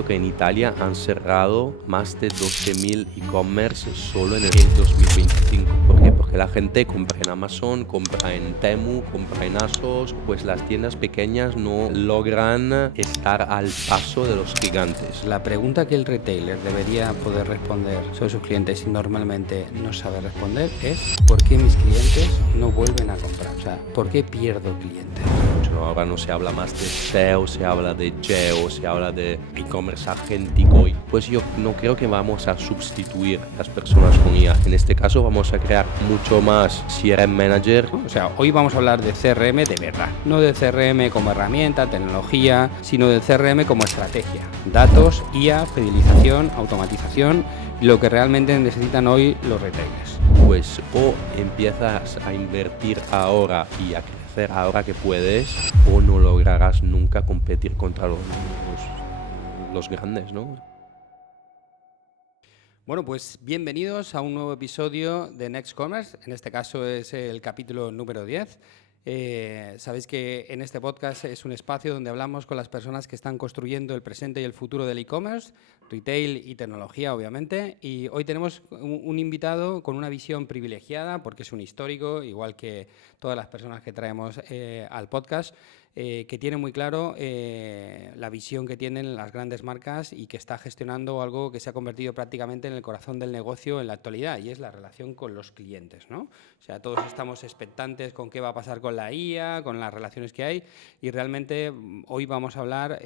visto que en Italia han cerrado más de 12.000 e-commerce solo en el 2025. ¿Por qué? Porque la gente compra en Amazon, compra en Temu, compra en ASOS, pues las tiendas pequeñas no logran estar al paso de los gigantes. La pregunta que el retailer debería poder responder sobre sus clientes y normalmente no sabe responder es ¿por qué mis clientes no vuelven a comprar? O sea, ¿por qué pierdo clientes? Ahora no se habla más de SEO, se habla de GEO, se habla de e-commerce agéntico. Y pues yo no creo que vamos a sustituir a las personas con IA. En este caso vamos a crear mucho más CRM Manager. O sea, hoy vamos a hablar de CRM de verdad. No de CRM como herramienta, tecnología, sino del CRM como estrategia. Datos, IA, fidelización, automatización y lo que realmente necesitan hoy los retailers. Pues o empiezas a invertir ahora y a crecer ahora que puedes, o no lograrás nunca competir contra los grandes, ¿no? Bueno, pues bienvenidos a un nuevo episodio de Next Commerce. En este caso es el capítulo número 10. Sabéis que en este podcast es un espacio donde hablamos con las personas que están construyendo el presente y el futuro del e-commerce, retail y tecnología, obviamente. Y hoy tenemos un invitado con una visión privilegiada, porque es un histórico, igual que todas las personas que traemos al podcast, que tiene muy claro la visión que tienen las grandes marcas y que está gestionando algo que se ha convertido prácticamente en el corazón del negocio en la actualidad, y es la relación con los clientes, ¿no? O sea, todos estamos expectantes con qué va a pasar con la IA, con las relaciones que hay, y realmente hoy vamos a hablar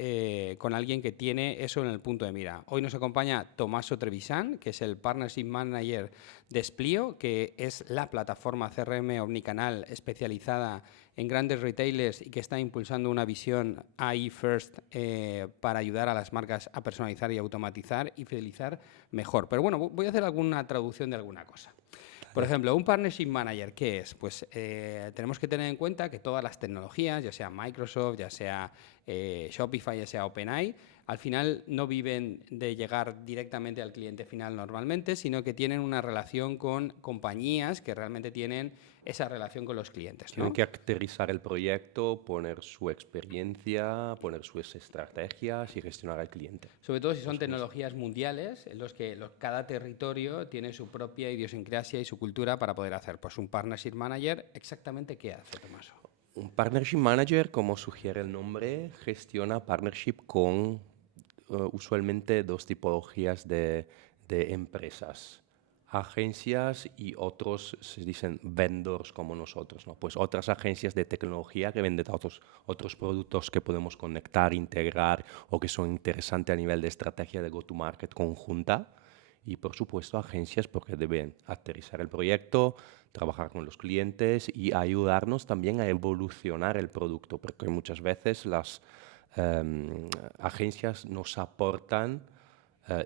con alguien que tiene eso en el punto de mira. Hoy nos acompaña Tommaso Trevisan, que es el Partnership Manager de Splio, que es la plataforma CRM omnicanal especializada en grandes retailers y que está impulsando una visión AI First para ayudar a las marcas a personalizar y automatizar y fidelizar mejor. Pero bueno, voy a hacer alguna traducción de alguna cosa. Por ejemplo, un Partnership Manager, ¿qué es? Pues tenemos que tener en cuenta que todas las tecnologías, ya sea Microsoft, ya sea Shopify, ya sea OpenAI, al final no viven de llegar directamente al cliente final normalmente, sino que tienen una relación con compañías que realmente tienen esa relación con los clientes, ¿no? Tienen que aterrizar el proyecto, poner su experiencia, poner sus estrategias y gestionar al cliente. Sobre todo si son tecnologías mundiales en los que cada territorio tiene su propia idiosincrasia y su cultura para poder hacer. Pues un Partnership Manager, ¿exactamente qué hace, Tommaso? Un Partnership Manager, como sugiere el nombre, gestiona partnership con usualmente dos tipologías de empresas. Agencias y otros, se dicen vendors como nosotros, ¿no? Pues otras agencias de tecnología que venden otros productos que podemos conectar, integrar o que son interesantes a nivel de estrategia de go-to-market conjunta. Y por supuesto agencias porque deben aterrizar el proyecto, trabajar con los clientes y ayudarnos también a evolucionar el producto, porque muchas veces las agencias nos aportan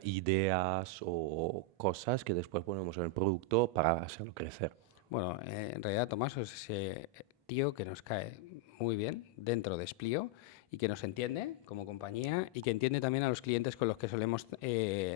ideas o cosas que después ponemos en el producto para hacerlo crecer. Bueno, en realidad Tommaso es ese tío que nos cae muy bien dentro de Splio y que nos entiende como compañía y que entiende también a los clientes con los que solemos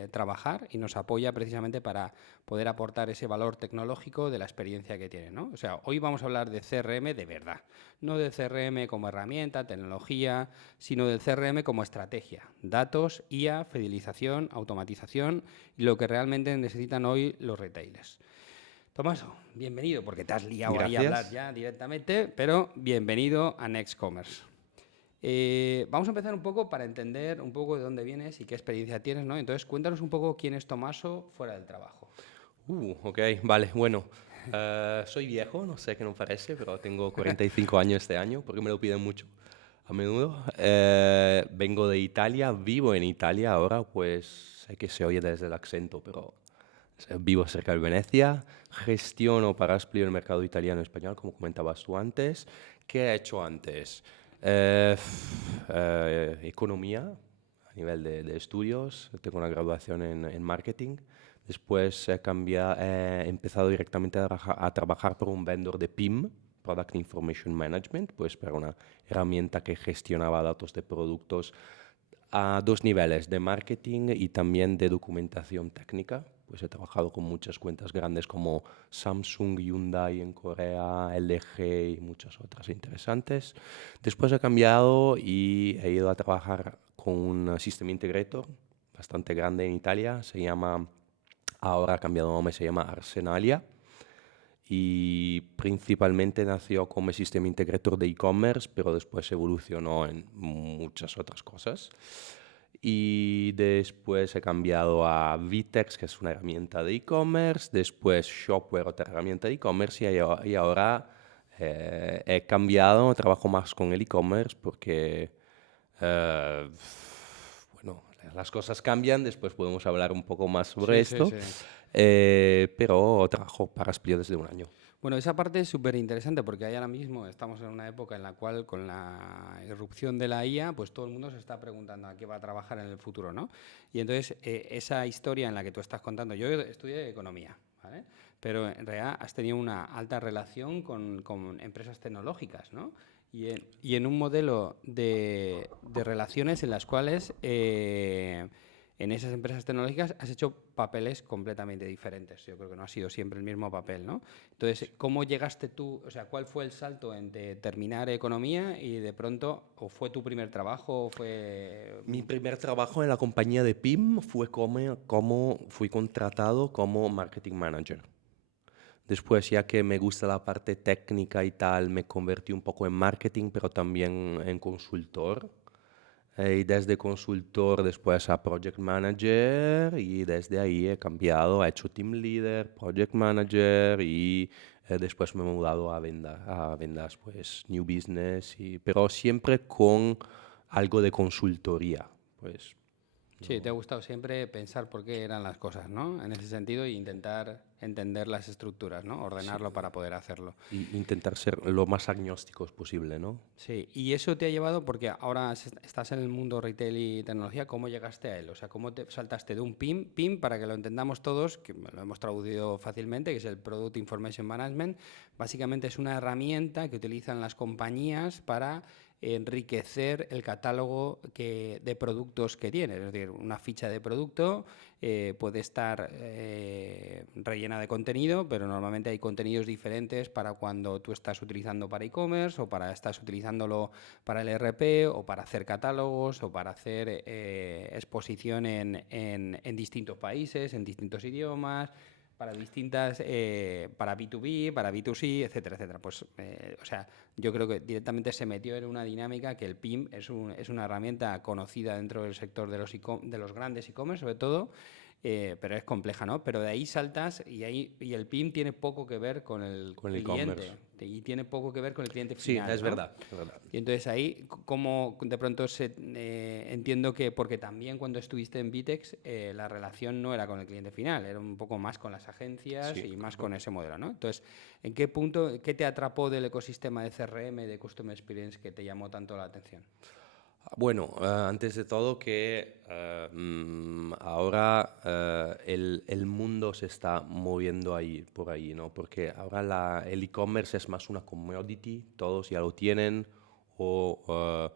trabajar y nos apoya precisamente para poder aportar ese valor tecnológico de la experiencia que tiene, ¿no? O sea, hoy vamos a hablar de CRM de verdad, no de CRM como herramienta, tecnología, sino del CRM como estrategia, datos, IA, fidelización, automatización y lo que realmente necesitan hoy los retailers. Tommaso, bienvenido, porque te has liado ahí a hablar ya directamente, pero bienvenido a Next Commerce. Vamos a empezar un poco para entender un poco de dónde vienes y qué experiencia tienes, ¿no? Entonces, cuéntanos un poco quién es Tommaso fuera del trabajo. Ok, vale, bueno. Soy viejo, no sé qué nos parece, pero tengo 45 años este año, porque me lo piden mucho a menudo. Vengo de Italia, vivo en Italia ahora, pues sé que se oye desde el acento, pero vivo cerca de Venecia, gestiono para Splio el mercado italiano y español, como comentabas tú antes. ¿Qué he hecho antes? Economía, a nivel de estudios, tengo una graduación en marketing. Después he empezado directamente a trabajar por un vendor de PIM, Product Information Management, pues para una herramienta que gestionaba datos de productos a dos niveles, de marketing y también de documentación técnica. Pues he trabajado con muchas cuentas grandes como Samsung, Hyundai en Corea, LG y muchas otras interesantes. Después he cambiado y he ido a trabajar con un System Integrator bastante grande en Italia, ahora ha cambiado de nombre, se llama Arsenalia, y principalmente nació como System Integrator de e-commerce, pero después evolucionó en muchas otras cosas. Y después he cambiado a Vitex, que es una herramienta de e-commerce, después Shopware, otra herramienta de e-commerce, y ahora he cambiado, trabajo más con el e-commerce porque, eh, bueno, las cosas cambian, después podemos hablar un poco más sobre Sí, sí, esto, sí. pero trabajo para Splio desde un año. Bueno, esa parte es súper interesante porque ahí ahora mismo estamos en una época en la cual con la irrupción de la IA, pues todo el mundo se está preguntando a qué va a trabajar en el futuro, ¿no? Y entonces esa historia en la que tú estás contando, yo estudié economía, ¿vale? Pero en realidad has tenido una alta relación con empresas tecnológicas, ¿no? Y en un modelo de relaciones en las cuales en esas empresas tecnológicas has hecho papeles completamente diferentes. Yo creo que no ha sido siempre el mismo papel, ¿no? Entonces, ¿cómo llegaste tú? O sea, ¿cuál fue el salto entre terminar economía y de pronto, o fue tu primer trabajo, o fue... Mi primer trabajo en la compañía de PIM fue como fui contratado como marketing manager. Después, ya que me gusta la parte técnica y tal, me convertí un poco en marketing, pero también en consultor. Y desde consultor después a project manager y desde ahí he cambiado, he hecho team leader, project manager y después me he mudado a vendas, pues new business, pero siempre con algo de consultoría, pues. Sí, te ha No. gustado siempre pensar por qué eran las cosas, ¿no? En ese sentido, e intentar entender las estructuras, ¿no? Sí, Ordenarlo para poder hacerlo. y intentar ser lo más agnósticos posible, ¿no? Sí, y eso te ha llevado, porque ahora estás en el mundo retail y tecnología, ¿cómo llegaste a él? O sea, ¿cómo te saltaste de un PIM? PIM, para que lo entendamos todos, que lo hemos traducido fácilmente, que es el Product Information Management, básicamente es una herramienta que utilizan las compañías para enriquecer el catálogo de productos que tienen. Es decir, una ficha de producto puede estar rellena de contenido, pero normalmente hay contenidos diferentes para cuando tú estás utilizando para e-commerce o para estás utilizándolo para el RP o para hacer catálogos o para hacer exposición en distintos países, en distintos idiomas, para distintas, para B2B, para B2C, etcétera, etcétera. Pues, o sea, yo creo que directamente se metió en una dinámica que el PIM es una herramienta conocida dentro del sector de los grandes e-commerce, sobre todo, pero es compleja, ¿no? Pero de ahí saltas y el PIM tiene poco que ver con el Con el e-commerce. cliente y tiene poco que ver con el cliente Sí, final, es ¿no? verdad, es verdad. Y entonces ahí, como de pronto entiendo que, porque también cuando estuviste en Vitex, la relación no era con el cliente final, era un poco más con las agencias Sí, y más claro. con ese modelo, ¿no? Entonces, ¿en qué punto, qué te atrapó del ecosistema de CRM, de Customer Experience, que te llamó tanto la atención? Bueno, antes de todo que ahora el mundo se está moviendo ahí, por ahí, ¿no? Porque ahora el e-commerce es más una commodity, todos ya lo tienen o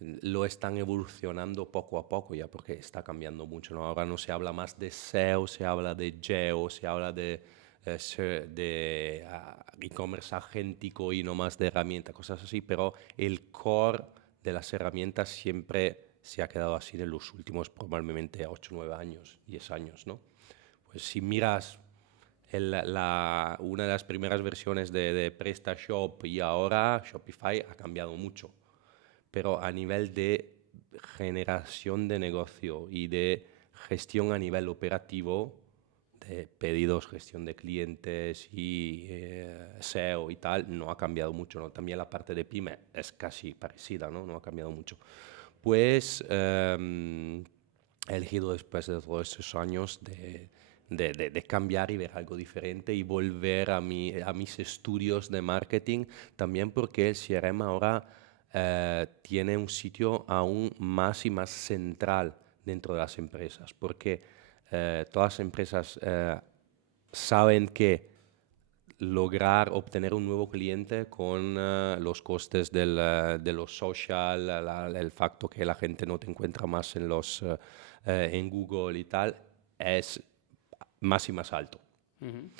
lo están evolucionando poco a poco ya, porque está cambiando mucho, ¿no? Ahora no se habla más de SEO, se habla de GEO, se habla de e-commerce agéntico y no más de herramienta, cosas así, pero el core de las herramientas siempre se ha quedado así en los últimos probablemente 8, 9 años, 10 años, ¿no? Pues si miras una de las primeras versiones de PrestaShop y ahora Shopify ha cambiado mucho, pero a nivel de generación de negocio y de gestión a nivel operativo, de pedidos, gestión de clientes y SEO y tal, no ha cambiado mucho, ¿no? También la parte de pyme es casi parecida, ¿no? No ha cambiado mucho. Pues he elegido después de todos esos años de cambiar y ver algo diferente y volver a mis estudios de marketing, también porque el CRM ahora tiene un sitio aún más y más central dentro de las empresas, porque todas las empresas saben que lograr obtener un nuevo cliente con los costes de los social, el facto que la gente no te encuentra más en Google y tal, es más y más alto. Ujú.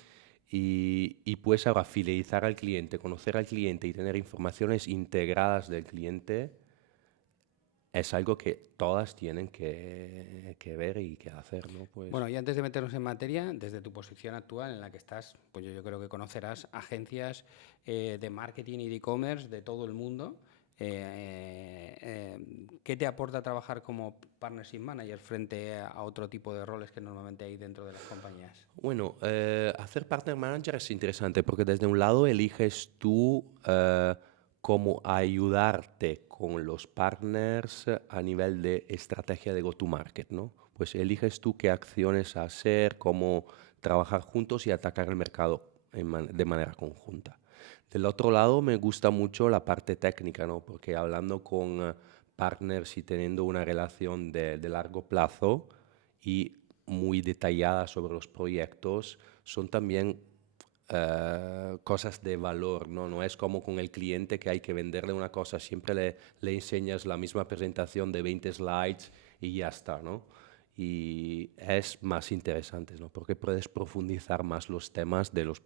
Y pues ahora fidelizar al cliente, conocer al cliente y tener informaciones integradas del cliente es algo que todas tienen que ver y que hacer, ¿no? Pues, Bueno, y antes de meternos en materia, desde tu posición actual en la que estás, pues yo creo que conocerás agencias de marketing y de e-commerce de todo el mundo. ¿Qué te aporta trabajar como Partnership Manager frente a otro tipo de roles que normalmente hay dentro de las compañías? bueno, hacer Partner Manager es interesante porque desde un lado eliges tú cómo ayudarte con los partners a nivel de estrategia de go-to-market, ¿no? Pues eliges tú qué acciones hacer, cómo trabajar juntos y atacar el mercado de manera conjunta. Del otro lado me gusta mucho la parte técnica, ¿no? Porque hablando con partners y teniendo una relación de largo plazo y muy detallada sobre los proyectos, son también cosas de valor, ¿no? No es como con el cliente que hay que venderle una cosa, siempre le enseñas la misma presentación de 20 slides y ya está, ¿no? Y es más interesante, ¿no? Porque puedes profundizar más los temas de los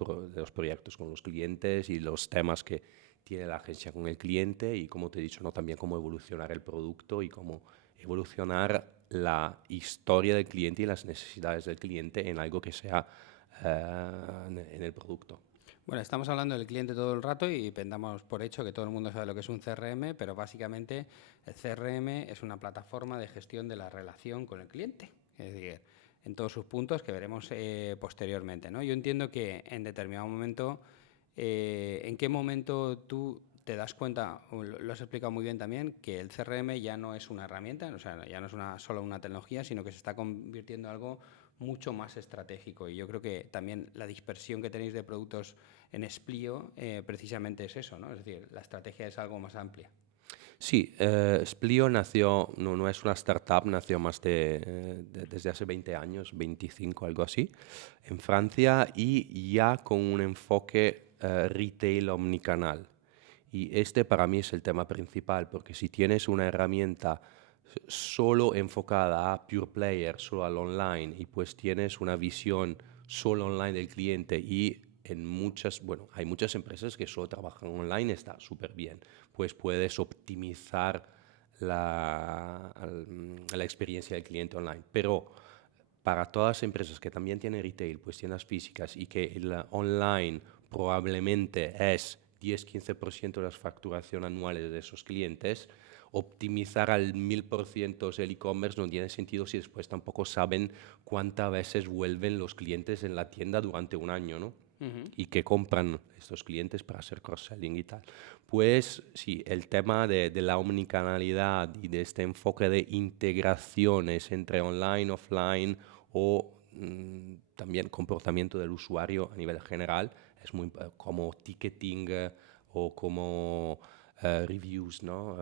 proyectos con los clientes y los temas que tiene la agencia con el cliente y, como te he dicho, ¿no? También cómo evolucionar el producto y cómo evolucionar la historia del cliente y las necesidades del cliente en algo que sea en el producto. Bueno, estamos hablando del cliente todo el rato y pendamos por hecho que todo el mundo sabe lo que es un CRM, pero básicamente el CRM es una plataforma de gestión de la relación con el cliente, es decir, en todos sus puntos que veremos posteriormente, ¿no? Yo entiendo que en determinado momento, ¿en qué momento tú te das cuenta, lo has explicado muy bien también, que el CRM ya no es una herramienta, o sea, ya no es solo una tecnología, sino que se está convirtiendo en algo mucho más estratégico? Y yo creo que también la dispersión que tenéis de productos en Splio precisamente es eso, ¿no? Es decir, la estrategia es algo más amplia. Sí, Splio nació, no es una startup, nació más desde hace 20 años, 25, algo así, en Francia y ya con un enfoque retail omnicanal. Y este para mí es el tema principal, porque si tienes una herramienta solo enfocada a pure player, solo al online, y pues tienes una visión solo online del cliente y en muchas, bueno, hay muchas empresas que solo trabajan online, está súper bien, pues puedes optimizar la experiencia del cliente online. Pero para todas las empresas que también tienen retail, pues tiendas físicas y que el online probablemente es 10-15% de las facturaciones anuales de esos clientes, optimizar al 1000% el e-commerce no tiene sentido si después tampoco saben cuántas veces vuelven los clientes en la tienda durante un año, ¿no? Ujú. Y que compran estos clientes para hacer cross-selling y tal. Pues sí, el tema de la omnicanalidad y de este enfoque de integraciones entre online, offline o también comportamiento del usuario a nivel general, es muy como ticketing o como reviews, ¿no?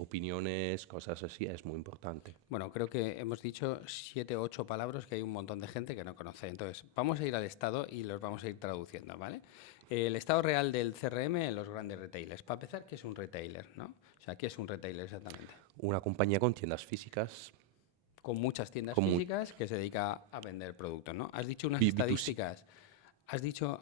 Opiniones, cosas así, es muy importante. Bueno, creo que hemos dicho 7 o 8 palabras que hay un montón de gente que no conoce. Entonces, vamos a ir al estado y los vamos a ir traduciendo, ¿vale? El estado real del CRM en los grandes retailers. Para empezar, ¿qué es un retailer, no? O sea, ¿qué es un retailer exactamente? Una compañía con tiendas físicas, Con muchas tiendas como físicas que se dedica a vender productos, ¿no? Has dicho unas B2C. estadísticas. Has dicho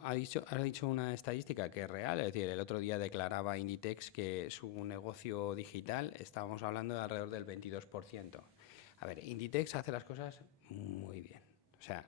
una estadística que es real, es decir, el otro día declaraba Inditex que su negocio digital, estábamos hablando de alrededor del 22%. A ver, Inditex hace las cosas muy bien, o sea,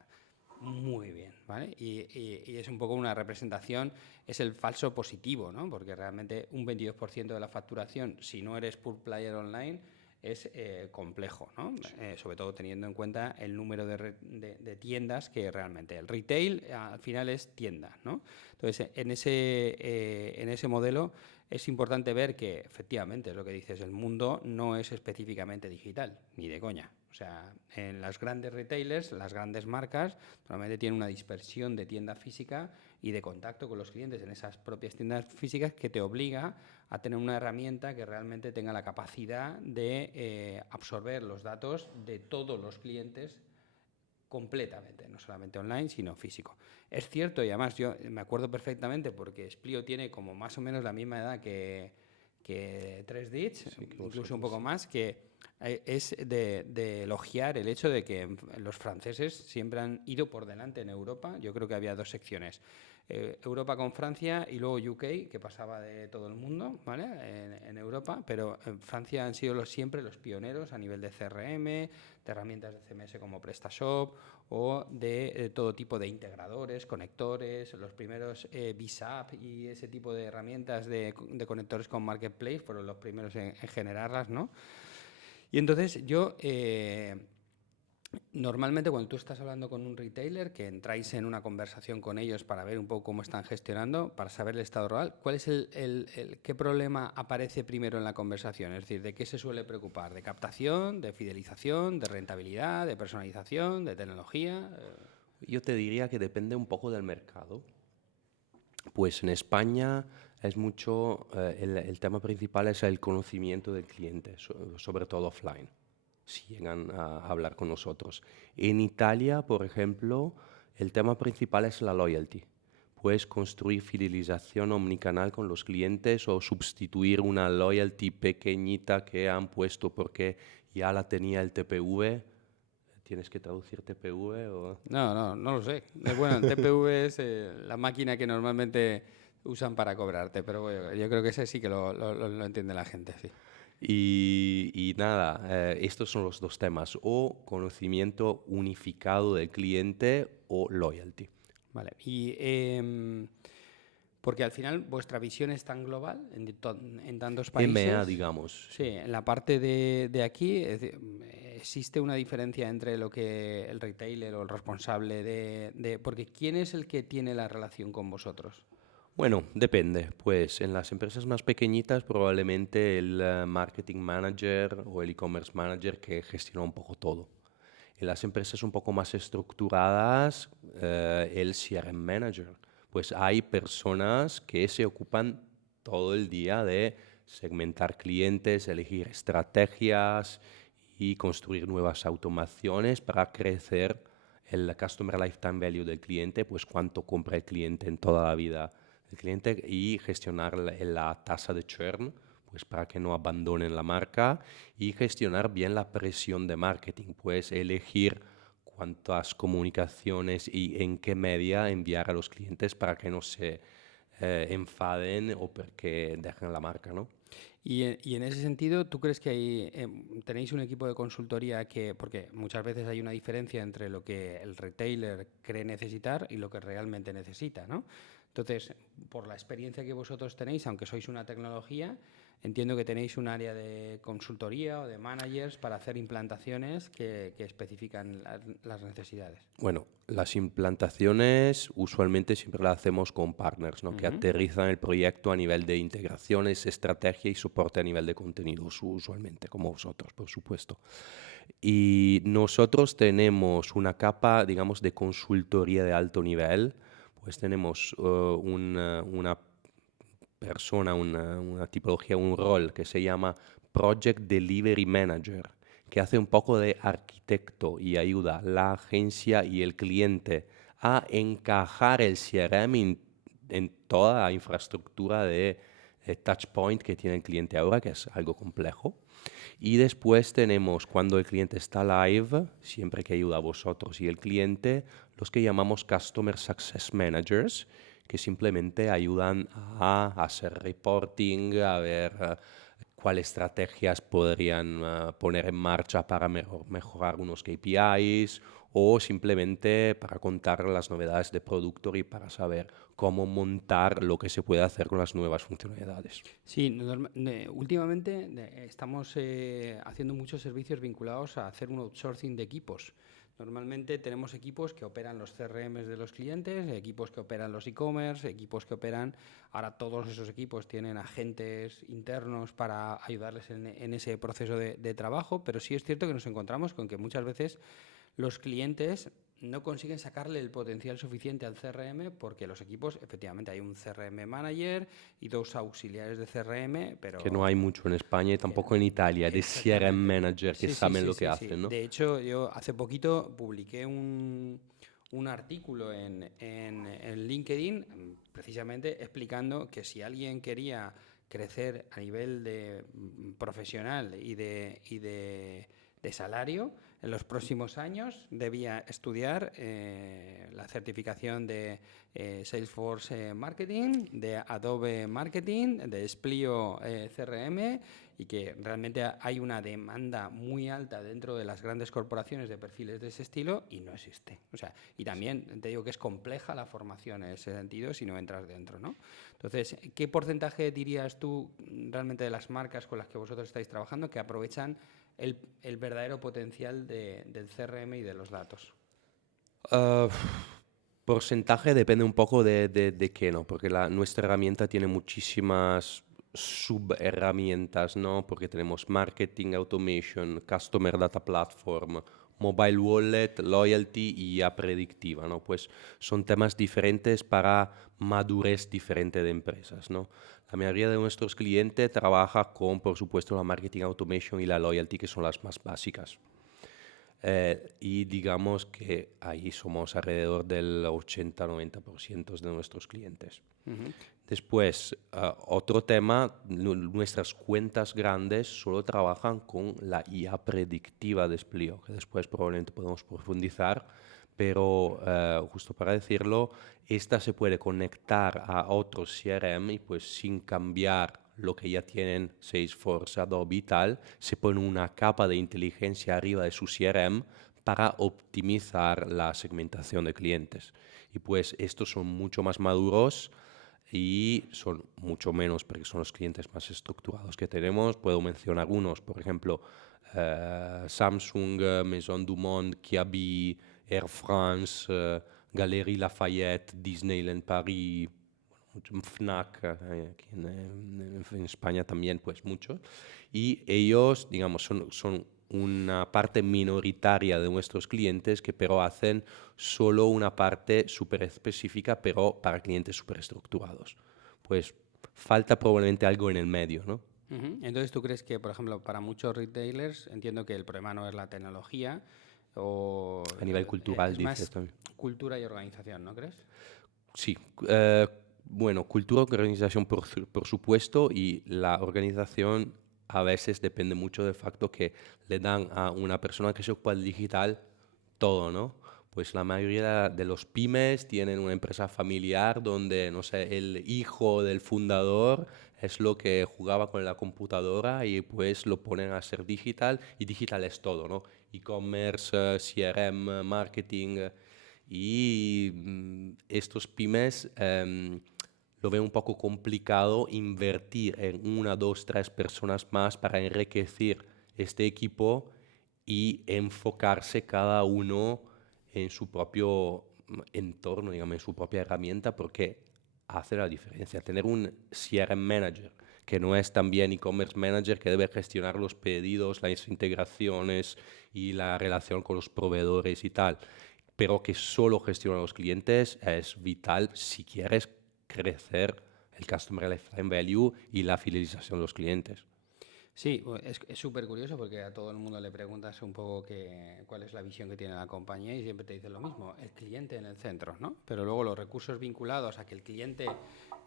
muy bien, ¿vale? Y es un poco una representación, es el falso positivo, ¿no? Porque realmente un 22% de la facturación, si no eres pure player online, es complejo, ¿no? Sobre todo teniendo en cuenta el número de tiendas que realmente el retail al final es tienda, ¿no? Entonces, en ese modelo es importante ver que efectivamente es lo que dices, el mundo no es específicamente digital, ni de coña. O sea, en las grandes retailers, las grandes marcas, normalmente tienen una dispersión de tienda física y de contacto con los clientes en esas propias tiendas físicas que te obliga a tener una herramienta que realmente tenga la capacidad de absorber los datos de todos los clientes completamente, no solamente online, sino físico. Es cierto, y además yo me acuerdo perfectamente porque Splio tiene como más o menos la misma edad que 3Dits, Sí, que incluso un vosotros, poco sí. más, que Es de elogiar el hecho de que los franceses siempre han ido por delante en Europa. Yo creo que había dos secciones. Europa con Francia y luego UK, que pasaba de todo el mundo, ¿vale? En Europa, pero en Francia han sido siempre los pioneros a nivel de CRM, de herramientas de CMS como PrestaShop o de todo tipo de integradores, conectores, los primeros BSAP y ese tipo de herramientas de conectores con Marketplace fueron los primeros en generarlas, ¿no? Y entonces yo, normalmente cuando tú estás hablando con un retailer, que entráis en una conversación con ellos para ver un poco cómo están gestionando, para saber el estado real, ¿cuál es qué problema aparece primero en la conversación? Es decir, ¿de qué se suele preocupar? ¿De captación, de fidelización, de rentabilidad, de personalización, de tecnología? Yo te diría que depende un poco del mercado. Pues en España es mucho, el tema principal es el conocimiento del cliente, sobre todo offline, si llegan a hablar con nosotros. En Italia, por ejemplo, el tema principal es la loyalty. Puedes construir fidelización omnicanal con los clientes o sustituir una loyalty pequeñita que han puesto porque ya la tenía el TPV. ¿Tienes que traducir TPV o...? No lo sé. Bueno, el TPV es la máquina que normalmente usan para cobrarte, pero bueno, yo creo que ese sí que lo entiende la gente, sí. Y nada, estos son los dos temas, o conocimiento unificado del cliente o loyalty. Vale. Y porque al final vuestra visión es tan global en tantos EMEA, países. digamos. Sí, en la parte de aquí existe una diferencia entre lo que el retailer o el responsable porque ¿quién es el que tiene la relación con vosotros? Bueno, depende. Pues en las empresas más pequeñitas probablemente el marketing manager o el e-commerce manager que gestiona un poco todo. En las empresas un poco más estructuradas, el CRM manager. Pues hay personas que se ocupan todo el día de segmentar clientes, elegir estrategias y construir nuevas automaciones para crecer el Customer Lifetime Value del cliente, pues cuánto compra el cliente en toda la vida del cliente y gestionar la tasa de churn, pues para que no abandonen la marca y gestionar bien la presión de marketing, pues elegir cuántas comunicaciones y en qué media enviar a los clientes para que no se enfaden o porque dejen la marca, ¿no? Y en ese sentido, ¿tú crees que tenéis un equipo de consultoría porque muchas veces hay una diferencia entre lo que el retailer cree necesitar y lo que realmente necesita, ¿no? Entonces, por la experiencia que vosotros tenéis, aunque sois una tecnología, entiendo que tenéis un área de consultoría o de managers para hacer implantaciones que especifican las necesidades. Bueno, las implantaciones usualmente siempre las hacemos con partners, ¿no? Que aterrizan el proyecto a nivel de integraciones, estrategia y soporte a nivel de contenidos, usualmente, como vosotros, por supuesto. Y nosotros tenemos una capa, digamos, de consultoría de alto nivel, pues tenemos una persona, una tipología, un rol que se llama Project Delivery Manager, que hace un poco de arquitecto y ayuda a la agencia y el cliente a encajar el CRM en toda la infraestructura de touchpoint que tiene el cliente ahora, que es algo complejo. Y después tenemos, cuando el cliente está live, siempre que ayuda a vosotros y el cliente, los que llamamos Customer Success Managers, que simplemente ayudan a hacer reporting, a ver cuáles estrategias podrían poner en marcha para mejorar unos KPIs o simplemente para contar las novedades de producto y para saber cómo montar lo que se puede hacer con las nuevas funcionalidades. Sí, últimamente estamos haciendo muchos servicios vinculados a hacer un outsourcing de equipos. Normalmente tenemos equipos que operan los CRMs de los clientes, equipos que operan los e-commerce, equipos que operan... Ahora todos esos equipos tienen agentes internos para ayudarles en ese proceso de trabajo, pero sí es cierto que nos encontramos con que muchas veces los clientes no consiguen sacarle el potencial suficiente al CRM porque los equipos, efectivamente, hay un CRM manager y dos auxiliares de CRM, Que no pero hay mucho en España y tampoco en Italia, de CRM exactamente. manager que Sí, sí, saben sí, lo que sí, sí. hacen, ¿no? De hecho, yo hace poquito publiqué un artículo en LinkedIn precisamente explicando que si alguien quería crecer a nivel de profesional y de salario, en los próximos años debía estudiar la certificación de Salesforce Marketing, de Adobe Marketing, de Splio CRM, y que realmente hay una demanda muy alta dentro de las grandes corporaciones de perfiles de ese estilo y no existe. O sea, y también te digo que es compleja la formación en ese sentido si no entras dentro, ¿no? Entonces, ¿qué porcentaje dirías tú realmente de las marcas con las que vosotros estáis trabajando que aprovechan el verdadero potencial del CRM y de los datos? Uh, Porcentaje depende un poco de qué, ¿no? Porque nuestra herramienta tiene muchísimas subherramientas, ¿no? Porque tenemos marketing automation, customer data platform, mobile wallet, loyalty y IA predictiva, ¿no? Pues son temas diferentes para madurez diferente de empresas, ¿no? La mayoría de nuestros clientes trabaja con, por supuesto, la marketing automation y la loyalty, que son las más básicas. Y digamos que ahí somos alrededor del 80-90% de nuestros clientes. Uh-huh. Después, otro tema, nuestras cuentas grandes solo trabajan con la IA predictiva de Splio, que después probablemente podemos profundizar, pero justo para decirlo, esta se puede conectar a otros CRM y pues sin cambiar lo que ya tienen Salesforce, Adobe y tal, se pone una capa de inteligencia arriba de su CRM para optimizar la segmentación de clientes. Y pues estos son mucho más maduros y son mucho menos porque son los clientes más estructurados que tenemos. Puedo mencionar unos, por ejemplo, Samsung, Maison Dumont, Kiabi, Air France, Galeries Lafayette, Disneyland Paris, Fnac, aquí en España también, pues muchos. Y ellos, digamos, son una parte minoritaria de nuestros clientes que pero hacen solo una parte súper específica, pero para clientes súper estructurados. Pues falta probablemente algo en el medio, ¿no? Uh-huh. Entonces, ¿tú crees que, por ejemplo, para muchos retailers, entiendo que el problema no es la tecnología, o A nivel cultural, es dices más también. cultura y organización, ¿no crees? Sí, bueno, cultura, organización por supuesto, y la organización a veces depende mucho del facto que le dan a una persona que se ocupa del digital todo, ¿no? Pues la mayoría de los pymes tienen una empresa familiar donde, no sé, el hijo del fundador es lo que jugaba con la computadora y pues lo ponen a ser digital y digital es todo, ¿no? E-commerce, CRM, marketing y estos pymes lo ven un poco complicado invertir en una, dos, tres personas más para enriquecer este equipo y enfocarse cada uno en su propio entorno, digamos, en su propia herramienta, porque hace la diferencia. Tener un CRM manager que no es también e-commerce manager, que debe gestionar los pedidos, las integraciones y la relación con los proveedores y tal, pero que solo gestiona los clientes, es vital si quieres crecer el Customer Lifetime Value y la fidelización de los clientes. Sí, es súper curioso porque a todo el mundo le preguntas un poco cuál es la visión que tiene la compañía y siempre te dicen lo mismo, el cliente en el centro, ¿no? Pero luego los recursos vinculados a que el cliente,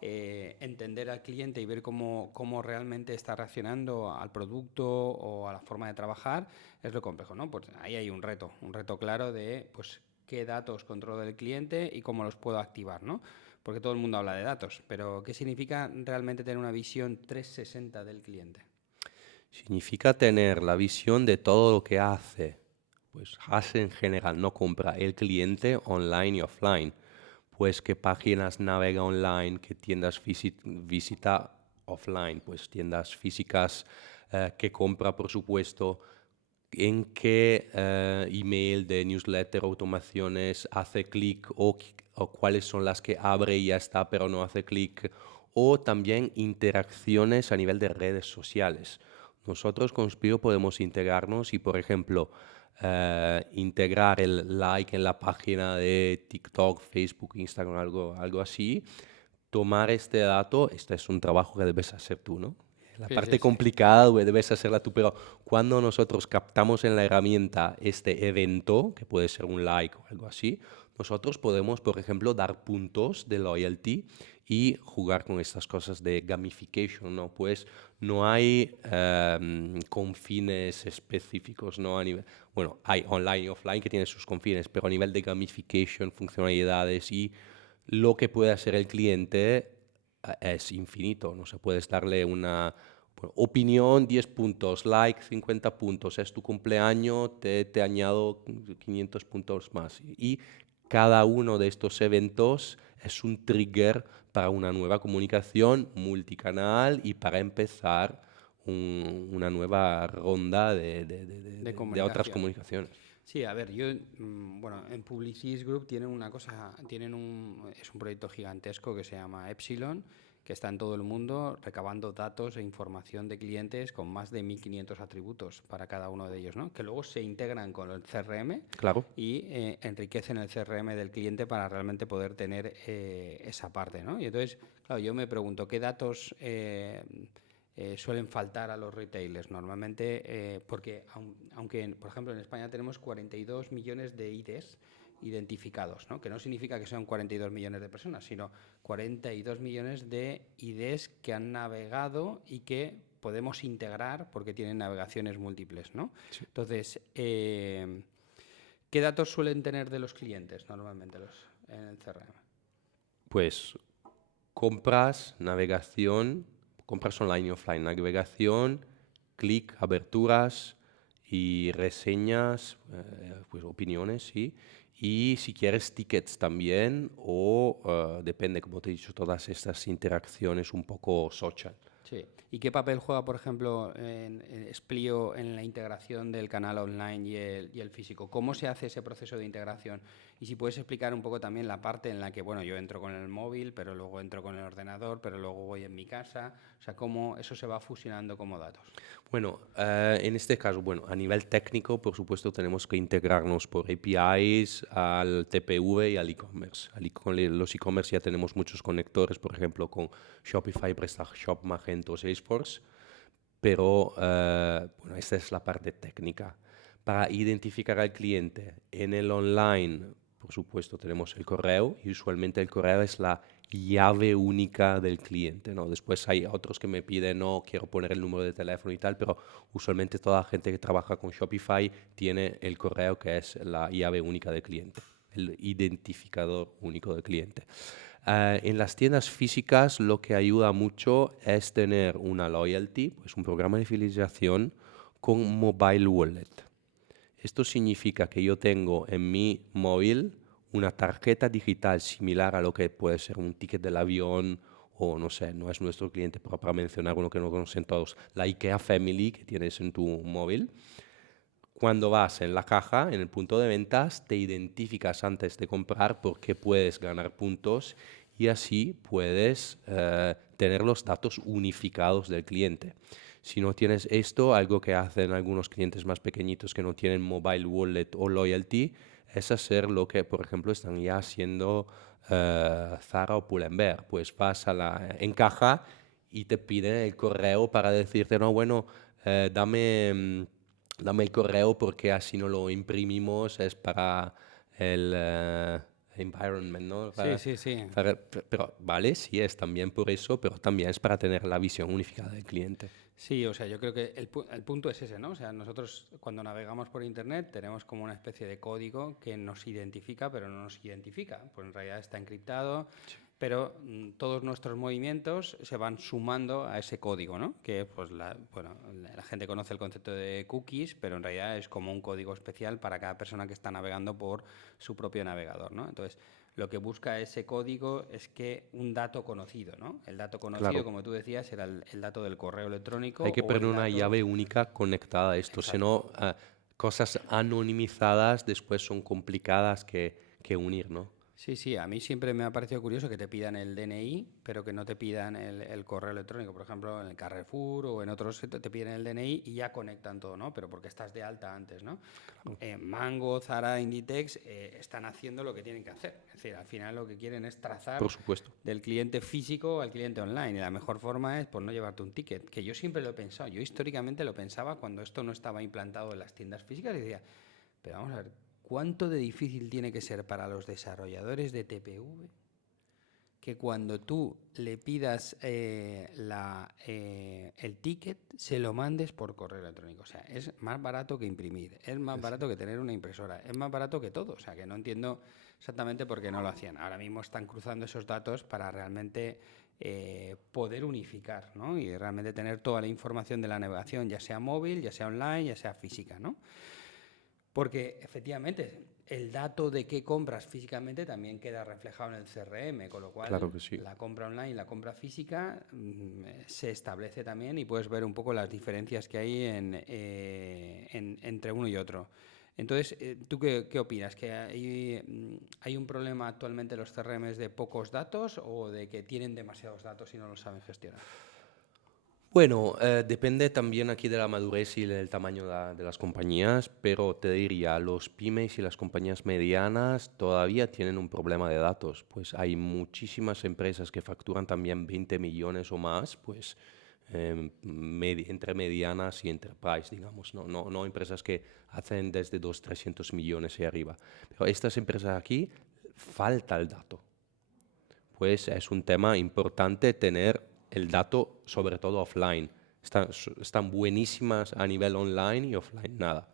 entender al cliente y ver cómo realmente está reaccionando al producto o a la forma de trabajar, es lo complejo, ¿no? Pues ahí hay un reto claro de pues qué datos controlo del cliente y cómo los puedo activar, ¿no? Porque todo el mundo habla de datos, pero ¿qué significa realmente tener una visión 360 del cliente? Significa tener la visión de todo lo que hace, pues hace en general, no compra el cliente online y offline, pues qué páginas navega online, qué tiendas visita offline, pues tiendas físicas que compra, por supuesto, en qué email de newsletter, automaciones hace clic o cuáles son las que abre y ya está, pero no hace clic, o también interacciones a nivel de redes sociales. Nosotros con Spiro podemos integrarnos y, por ejemplo, integrar el like en la página de TikTok, Facebook, Instagram, algo así, tomar este dato, este es un trabajo que debes hacer tú, ¿no? La Sí, sí, parte sí. complicada debes hacerla tú, pero cuando nosotros captamos en la herramienta este evento, que puede ser un like o algo así, nosotros podemos, por ejemplo, dar puntos de loyalty y jugar con estas cosas de gamification, ¿no? Pues no hay con fines específicos, ¿no? Bueno, hay online y offline que tienen sus confines, pero a nivel de gamification, funcionalidades y lo que puede hacer el cliente es infinito, ¿no? Se puedes darle una opinión, 10 puntos, like, 50 puntos, es tu cumpleaños, te añado 500 puntos más. Y cada uno de estos eventos es un trigger para una nueva comunicación multicanal y para empezar una nueva ronda De de otras comunicación. comunicaciones. Sí, a ver, bueno, en Publicis Group tienen una cosa, es un proyecto gigantesco que se llama Epsilon, que está en todo el mundo recabando datos e información de clientes con más de 1.500 atributos para cada uno de ellos, ¿no? Que luego se integran con el CRM Claro. y enriquecen el CRM del cliente para realmente poder tener esa parte, ¿no? Y entonces, claro, yo me pregunto, ¿qué datos suelen faltar a los retailers? Normalmente, porque aunque, por ejemplo, en España tenemos 42 millones de IDs identificados, ¿no? Que no significa que sean 42 millones de personas, sino 42 millones de IDs que han navegado y que podemos integrar porque tienen navegaciones múltiples, ¿no? Sí. Entonces, ¿qué datos suelen tener de los clientes normalmente en el CRM? Pues compras, navegación, compras online y offline, navegación, clic, aberturas y reseñas, pues opiniones, sí. Y si quieres tickets también, o depende, como te he dicho, todas estas interacciones un poco social. Sí. ¿Y qué papel juega, por ejemplo, en Splio en la integración del canal online y el físico? ¿Cómo se hace ese proceso de integración? Y si puedes explicar un poco también la parte en la que, bueno, yo entro con el móvil, pero luego entro con el ordenador, pero luego voy en mi casa. O sea, cómo eso se va fusionando como datos. Bueno, en este caso, bueno, a nivel técnico, por supuesto, tenemos que integrarnos por APIs al TPV y al e-commerce. Con los e-commerce ya tenemos muchos conectores, por ejemplo, con Shopify, PrestaShop, Magento, Salesforce, pero bueno, esta es la parte técnica. Para identificar al cliente en el online, por supuesto, tenemos el correo y usualmente el correo es la llave única del cliente, ¿no? Después hay otros que me piden, no, quiero poner el número de teléfono y tal, pero usualmente toda la gente que trabaja con Shopify tiene el correo que es la llave única del cliente, el identificador único del cliente. En las tiendas físicas lo que ayuda mucho es tener una loyalty, pues un programa de fidelización con mobile wallet. Esto significa que yo tengo en mi móvil una tarjeta digital similar a lo que puede ser un ticket del avión o no sé, no es nuestro cliente, pero para mencionar uno que no conocen todos, la IKEA Family que tienes en tu móvil. Cuando vas en la caja, en el punto de ventas, te identificas antes de comprar porque puedes ganar puntos y así puedes tener los datos unificados del cliente. Si no tienes esto, algo que hacen algunos clientes más pequeñitos que no tienen mobile wallet o loyalty, es hacer lo que, por ejemplo, están ya haciendo Zara o Pull&Bear. Pues vas en caja y te piden el correo para decirte, no, bueno, dame el correo porque así no lo imprimimos, es para el environment, ¿no? Sí, sí, sí. Pero vale, sí es también por eso, pero también es para tener la visión unificada del cliente. Sí, o sea, yo creo que el punto es ese, ¿no? O sea, nosotros cuando navegamos por Internet tenemos como una especie de código que nos identifica, pero no nos identifica. Pues en realidad está encriptado, pero todos nuestros movimientos se van sumando a ese código, ¿no? Que pues bueno, la gente conoce el concepto de cookies, pero en realidad es como un código especial para cada persona que está navegando por su propio navegador, ¿no? Entonces, lo que busca ese código es que un dato conocido, ¿no? El dato conocido, Claro, como tú decías, era el dato del correo electrónico hay que o poner el una dato... llave única conectada a esto, si Exacto. no, cosas anonimizadas después son complicadas que unir, ¿no? Sí, sí, a mí siempre me ha parecido curioso que te pidan el DNI, pero que no te pidan el correo electrónico. Por ejemplo, en el Carrefour o en otros te piden el DNI y ya conectan todo, ¿no? Pero porque estás de alta antes, ¿no? Mango, Zara, Inditex están haciendo lo que tienen que hacer. Es decir, al final lo que quieren es trazar Por supuesto. del cliente físico al cliente online. Y la mejor forma es por no llevarte un ticket, que yo siempre lo he pensado. Yo históricamente lo pensaba cuando esto no estaba implantado en las tiendas físicas y decía, pero vamos a ver, ¿cuánto de difícil tiene que ser para los desarrolladores de TPV que cuando tú le pidas el ticket, se lo mandes por correo electrónico. O sea, es más barato que imprimir, es más barato que tener una impresora, es más barato que todo. O sea, que no entiendo exactamente por qué no lo hacían. Ahora mismo están cruzando esos datos para realmente poder unificar, ¿no? Y realmente tener toda la información de la navegación, ya sea móvil, ya sea online, ya sea física, ¿no? Porque efectivamente el dato de qué compras físicamente también queda reflejado en el CRM, con lo cual Claro que sí. la compra online y la compra física se establece también y puedes ver un poco las diferencias que hay entre uno y otro. Entonces, ¿tú qué opinas? ¿Que hay un problema actualmente en los CRMs de pocos datos o de que tienen demasiados datos y no los saben gestionar? Bueno, depende también aquí de la madurez y del tamaño de las compañías, pero te diría, los pymes y las compañías medianas todavía tienen un problema de datos, pues hay muchísimas empresas que facturan también 20 millones o más, pues entre medianas y enterprise, digamos, no empresas que hacen desde 300 millones y arriba. Pero estas empresas aquí falta el dato. Pues es un tema importante tener el dato, sobre todo offline. Están buenísimas a nivel online y offline nada.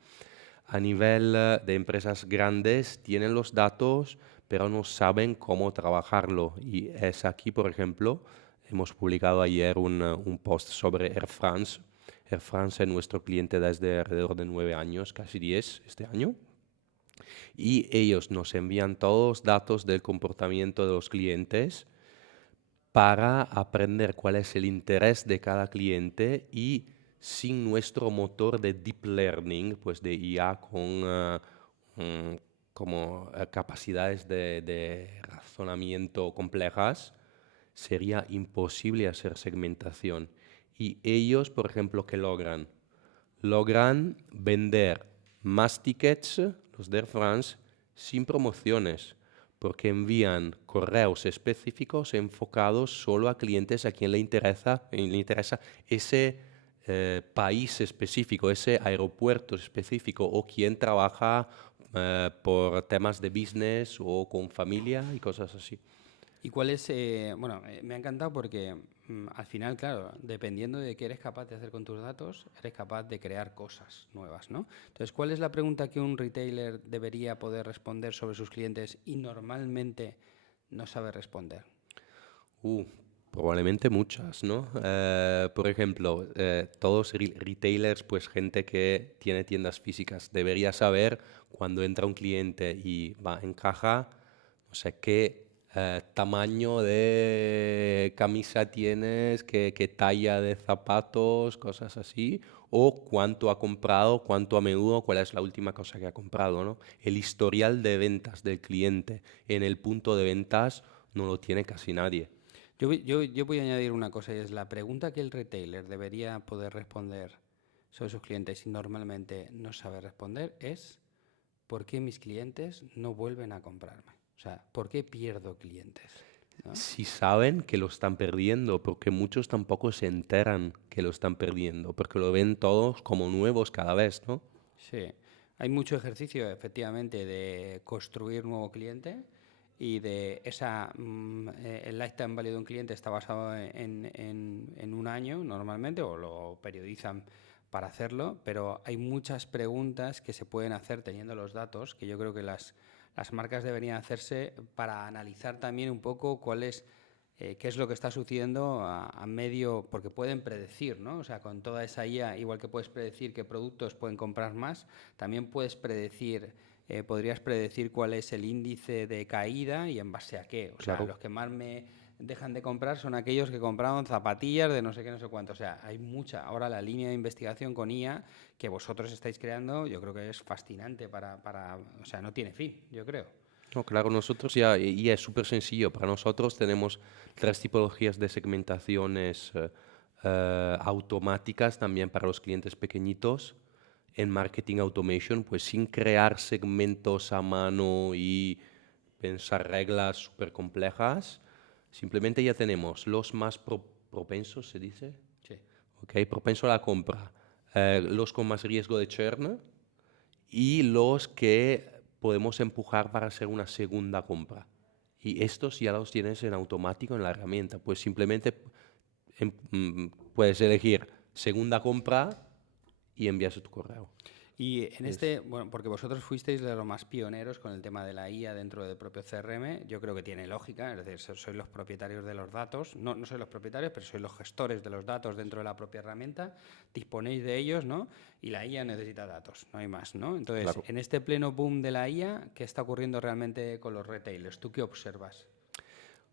A nivel de empresas grandes tienen los datos, pero no saben cómo trabajarlo. Y es aquí, por ejemplo, hemos publicado ayer un post sobre Air France. Air France es nuestro cliente desde alrededor de 9 años, casi 10 este año. Y ellos nos envían todos los datos del comportamiento de los clientes para aprender cuál es el interés de cada cliente y sin nuestro motor de deep learning, pues de IA con como capacidades de razonamiento complejas, sería imposible hacer segmentación. Y ellos, por ejemplo, ¿qué logran? Logran vender más tickets, los de Air France, sin promociones, porque envían correos específicos enfocados solo a clientes a quien le interesa ese país específico, ese aeropuerto específico o quien trabaja por temas de business o con familia y cosas así. ¿Y cuál es? Bueno, me ha encantado porque al final, claro, dependiendo de qué eres capaz de hacer con tus datos, eres capaz de crear cosas nuevas, ¿no? Entonces, ¿cuál es la pregunta que un retailer debería poder responder sobre sus clientes y normalmente no sabe responder? Uh, Probablemente muchas, ¿no? Por ejemplo, todos retailers, pues gente que tiene tiendas físicas, debería saber cuando entra un cliente y va en caja, no sé qué tamaño de camisa tienes, qué talla de zapatos, cosas así, o cuánto ha comprado, cuánto a menudo, cuál es la última cosa que ha comprado, ¿no? El historial de ventas del cliente en el punto de ventas no lo tiene casi nadie. Yo voy a añadir una cosa y es la pregunta que el retailer debería poder responder sobre sus clientes y normalmente no sabe responder es ¿por qué mis clientes no vuelven a comprarme? O sea, ¿por qué pierdo clientes? ¿No? Si saben que lo están perdiendo, porque muchos tampoco se enteran que lo están perdiendo, porque lo ven todos como nuevos cada vez, ¿no? Sí, hay mucho ejercicio efectivamente de construir nuevo cliente y de el lifetime value de un cliente está basado en un año normalmente o lo periodizan para hacerlo, pero hay muchas preguntas que se pueden hacer teniendo los datos que yo creo que las marcas deberían hacerse para analizar también un poco cuál es qué es lo que está sucediendo a medio, porque pueden predecir, ¿no? O sea, con toda esa IA, igual que puedes predecir qué productos pueden comprar más, también puedes predecir, podrías predecir cuál es el índice de caída y en base a qué. O sea, Claro. los que más me dejan de comprar son aquellos que compraron zapatillas de no sé qué, no sé cuánto. O sea, hay mucha. Ahora la línea de investigación con IA que vosotros estáis creando, yo creo que es fascinante o sea, no tiene fin, yo creo. No, claro, nosotros ya, y es súper sencillo. Para nosotros tenemos 3 tipologías de segmentaciones automáticas también para los clientes pequeñitos. En marketing automation, pues sin crear segmentos a mano y pensar reglas súper complejas, simplemente ya tenemos los más propensos, se dice, Sí. ¿ok? Propenso a la compra, los con más riesgo de churn y los que podemos empujar para hacer una segunda compra. Y estos ya los tienes en automático en la herramienta. Pues simplemente puedes elegir segunda compra y envías tu correo. Y en Es- bueno, porque vosotros fuisteis de los más pioneros con el tema de la IA dentro del propio CRM, yo creo que tiene lógica, es decir, sois los propietarios de los datos, no sois los propietarios, pero sois los gestores de los datos dentro de la propia herramienta, disponéis de ellos, ¿no? Y la IA necesita datos, no hay más, ¿no? Entonces, claro. en este pleno boom de la IA, ¿qué está ocurriendo realmente con los retailers? ¿Tú qué observas?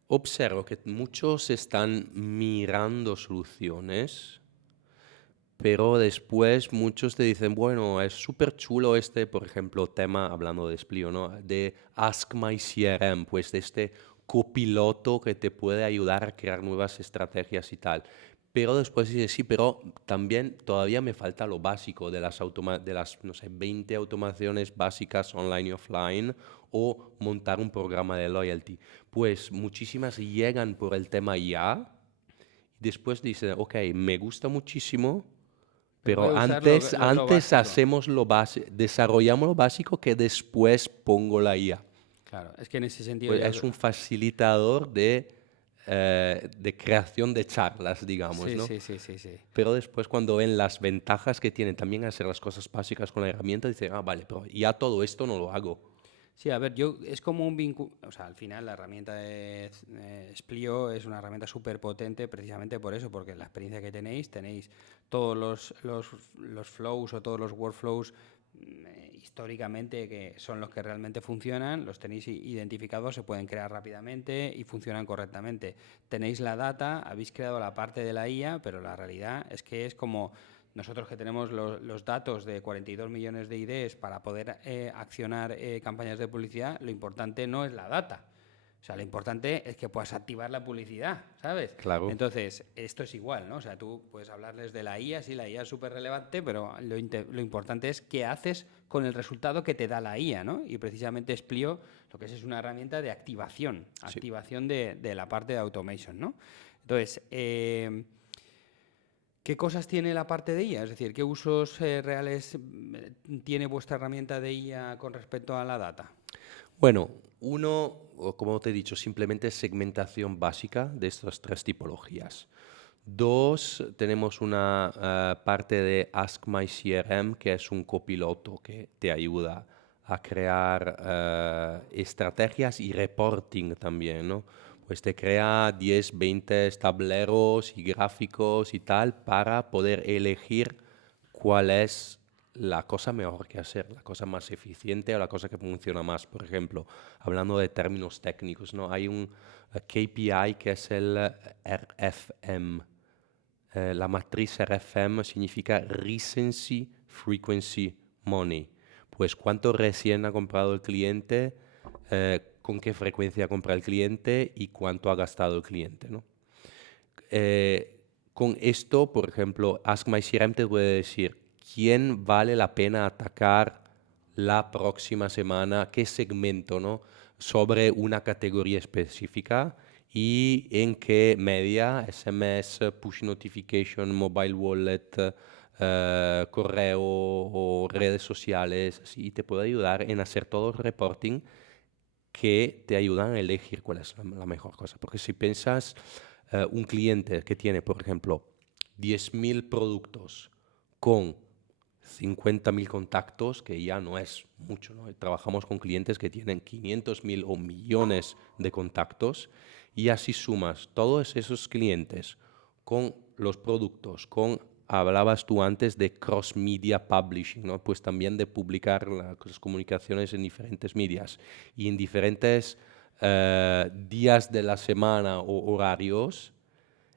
Observo que muchos están mirando soluciones, pero después muchos te dicen, bueno, es súper chulo este, por ejemplo, tema, hablando de Splio, ¿no? De Ask My CRM, pues de este copiloto que te puede ayudar a crear nuevas estrategias y tal. Pero después dices, sí, pero también todavía me falta lo básico de las, no sé, 20 automaciones básicas online y offline o montar un programa de loyalty. Pues muchísimas llegan por el tema ya y después dicen, ok, me gusta muchísimo, Pero voy pero a usar lo antes básico. hacemos desarrollamos lo básico que después pongo la IA. Claro, es que en ese sentido Pues yo... es un facilitador de creación de charlas, digamos, Sí, ¿no? sí, sí, sí, sí. Pero después cuando ven las ventajas que tienen también hacer las cosas básicas con la herramienta, dicen, ah, vale, pero ya todo esto no lo hago. Sí, a ver, yo es como un vínculo, o sea, al final la herramienta de Splio es una herramienta súper potente precisamente por eso, porque la experiencia que tenéis todos los flows o todos los workflows históricamente que son los que realmente funcionan, los tenéis identificados, se pueden crear rápidamente y funcionan correctamente. Tenéis la data, habéis creado la parte de la IA, pero la realidad es que es como nosotros que tenemos los datos de 42 millones de IDs para poder accionar campañas de publicidad, lo importante no es la data. O sea, lo importante es que puedas activar la publicidad, ¿sabes? Claro, Entonces, esto es igual, ¿no? O sea, tú puedes hablarles de la IA, sí, la IA es súper relevante, pero lo importante es qué haces con el resultado que te da la IA, ¿no? Y precisamente Splio lo que es una herramienta de activación, sí. activación de la parte de automation, ¿no? Entonces, ¿qué cosas tiene la parte de IA? Es decir, ¿qué usos reales tiene vuestra herramienta de IA con respecto a la data? Bueno, uno, o como te he dicho, simplemente segmentación básica de estas tres tipologías. Dos, tenemos una parte de Ask My CRM, que es un copiloto que te ayuda a crear estrategias y reporting también, ¿no? Pues te crea 10, 20 tableros y gráficos y tal para poder elegir cuál es la cosa mejor que hacer, la cosa más eficiente o la cosa que funciona más. Por ejemplo, hablando de términos técnicos, ¿no? Hay un KPI que es el RFM. La matriz RFM significa Recency, Frequency, Money. Pues cuánto recién ha comprado el cliente, con qué frecuencia compra el cliente y cuánto ha gastado el cliente, ¿no? Con esto, por ejemplo, Ask My CRM te puede decir quién vale la pena atacar la próxima semana, qué segmento, ¿no? Sobre una categoría específica y en qué media, SMS, push notification, mobile wallet, correo o redes sociales, así te puede ayudar en hacer todo el reporting que te ayudan a elegir cuál es la mejor cosa. Porque si piensas un cliente que tiene, por ejemplo, 10.000 productos con 50.000 contactos, que ya no es mucho, ¿no? Trabajamos con clientes que tienen 500.000 o millones de contactos y así sumas todos esos clientes con los productos, con, hablabas tú antes de cross-media publishing, ¿no? Pues también de publicar las comunicaciones en diferentes medias y en diferentes días de la semana o horarios,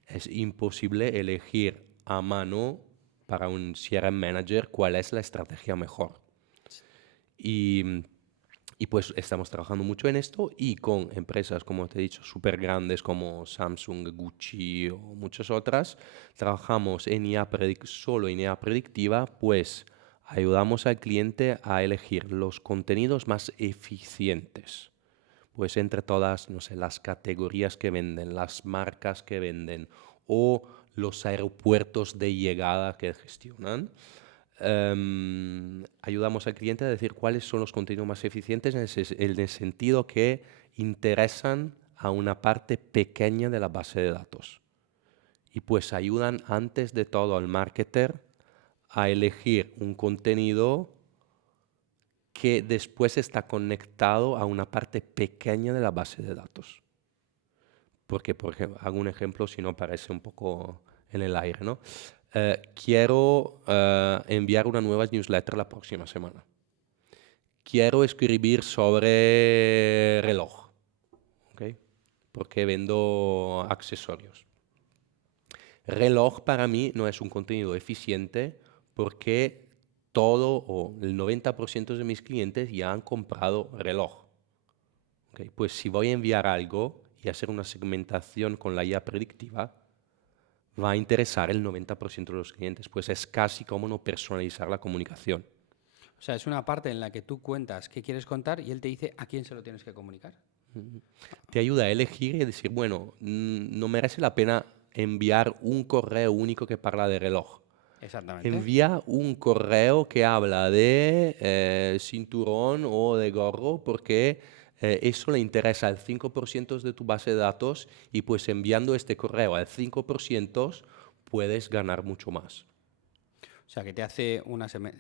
es imposible elegir a mano para un CRM manager cuál es la estrategia mejor. Y, y pues estamos trabajando mucho en esto y con empresas, como te he dicho, súper grandes como Samsung, Gucci o muchas otras, trabajamos en solo en IA predictiva, pues ayudamos al cliente a elegir los contenidos más eficientes. Pues entre todas, no sé, las categorías que venden, las marcas que venden o los aeropuertos de llegada que gestionan, ayudamos al cliente a decir cuáles son los contenidos más eficientes en el sentido que interesan a una parte pequeña de la base de datos. Y pues ayudan antes de todo al marketer a elegir un contenido que después está conectado a una parte pequeña de la base de datos. Porque, por ejemplo, hago un ejemplo si no parece un poco en el aire, ¿no? Quiero enviar una nueva newsletter la próxima semana. Quiero escribir sobre reloj, ¿ok? Porque vendo accesorios. Reloj para mí no es un contenido eficiente porque todo o el 90% de mis clientes ya han comprado reloj. ¿Ok? Pues si voy a enviar algo y hacer una segmentación con la IA predictiva, va a interesar el 90% de los clientes. Pues es casi como no personalizar la comunicación. O sea, es una parte en la que tú cuentas qué quieres contar y él te dice a quién se lo tienes que comunicar. Te ayuda a elegir y decir, bueno, no merece la pena enviar un correo único que habla de reloj. Exactamente. Envía un correo que habla de cinturón o de gorro porque eso le interesa al 5% de tu base de datos y pues enviando este correo al 5% puedes ganar mucho más. O sea, que te hace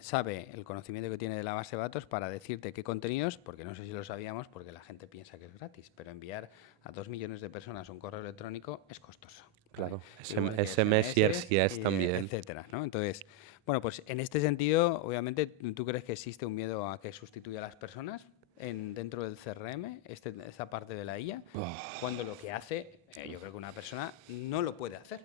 sabe el conocimiento que tiene de la base de datos para decirte qué contenidos, porque no sé si lo sabíamos, porque la gente piensa que es gratis, pero enviar a 2 millones de personas un correo electrónico es costoso. ¿Vale? Claro, Igual que SMS y SMS, RCS también. etcétera, ¿no? Entonces, bueno, pues en este sentido, obviamente, ¿tú crees que existe un miedo a que sustituya a las personas dentro del CRM, esta parte de la IA, cuando lo que hace, yo creo que una persona no lo puede hacer?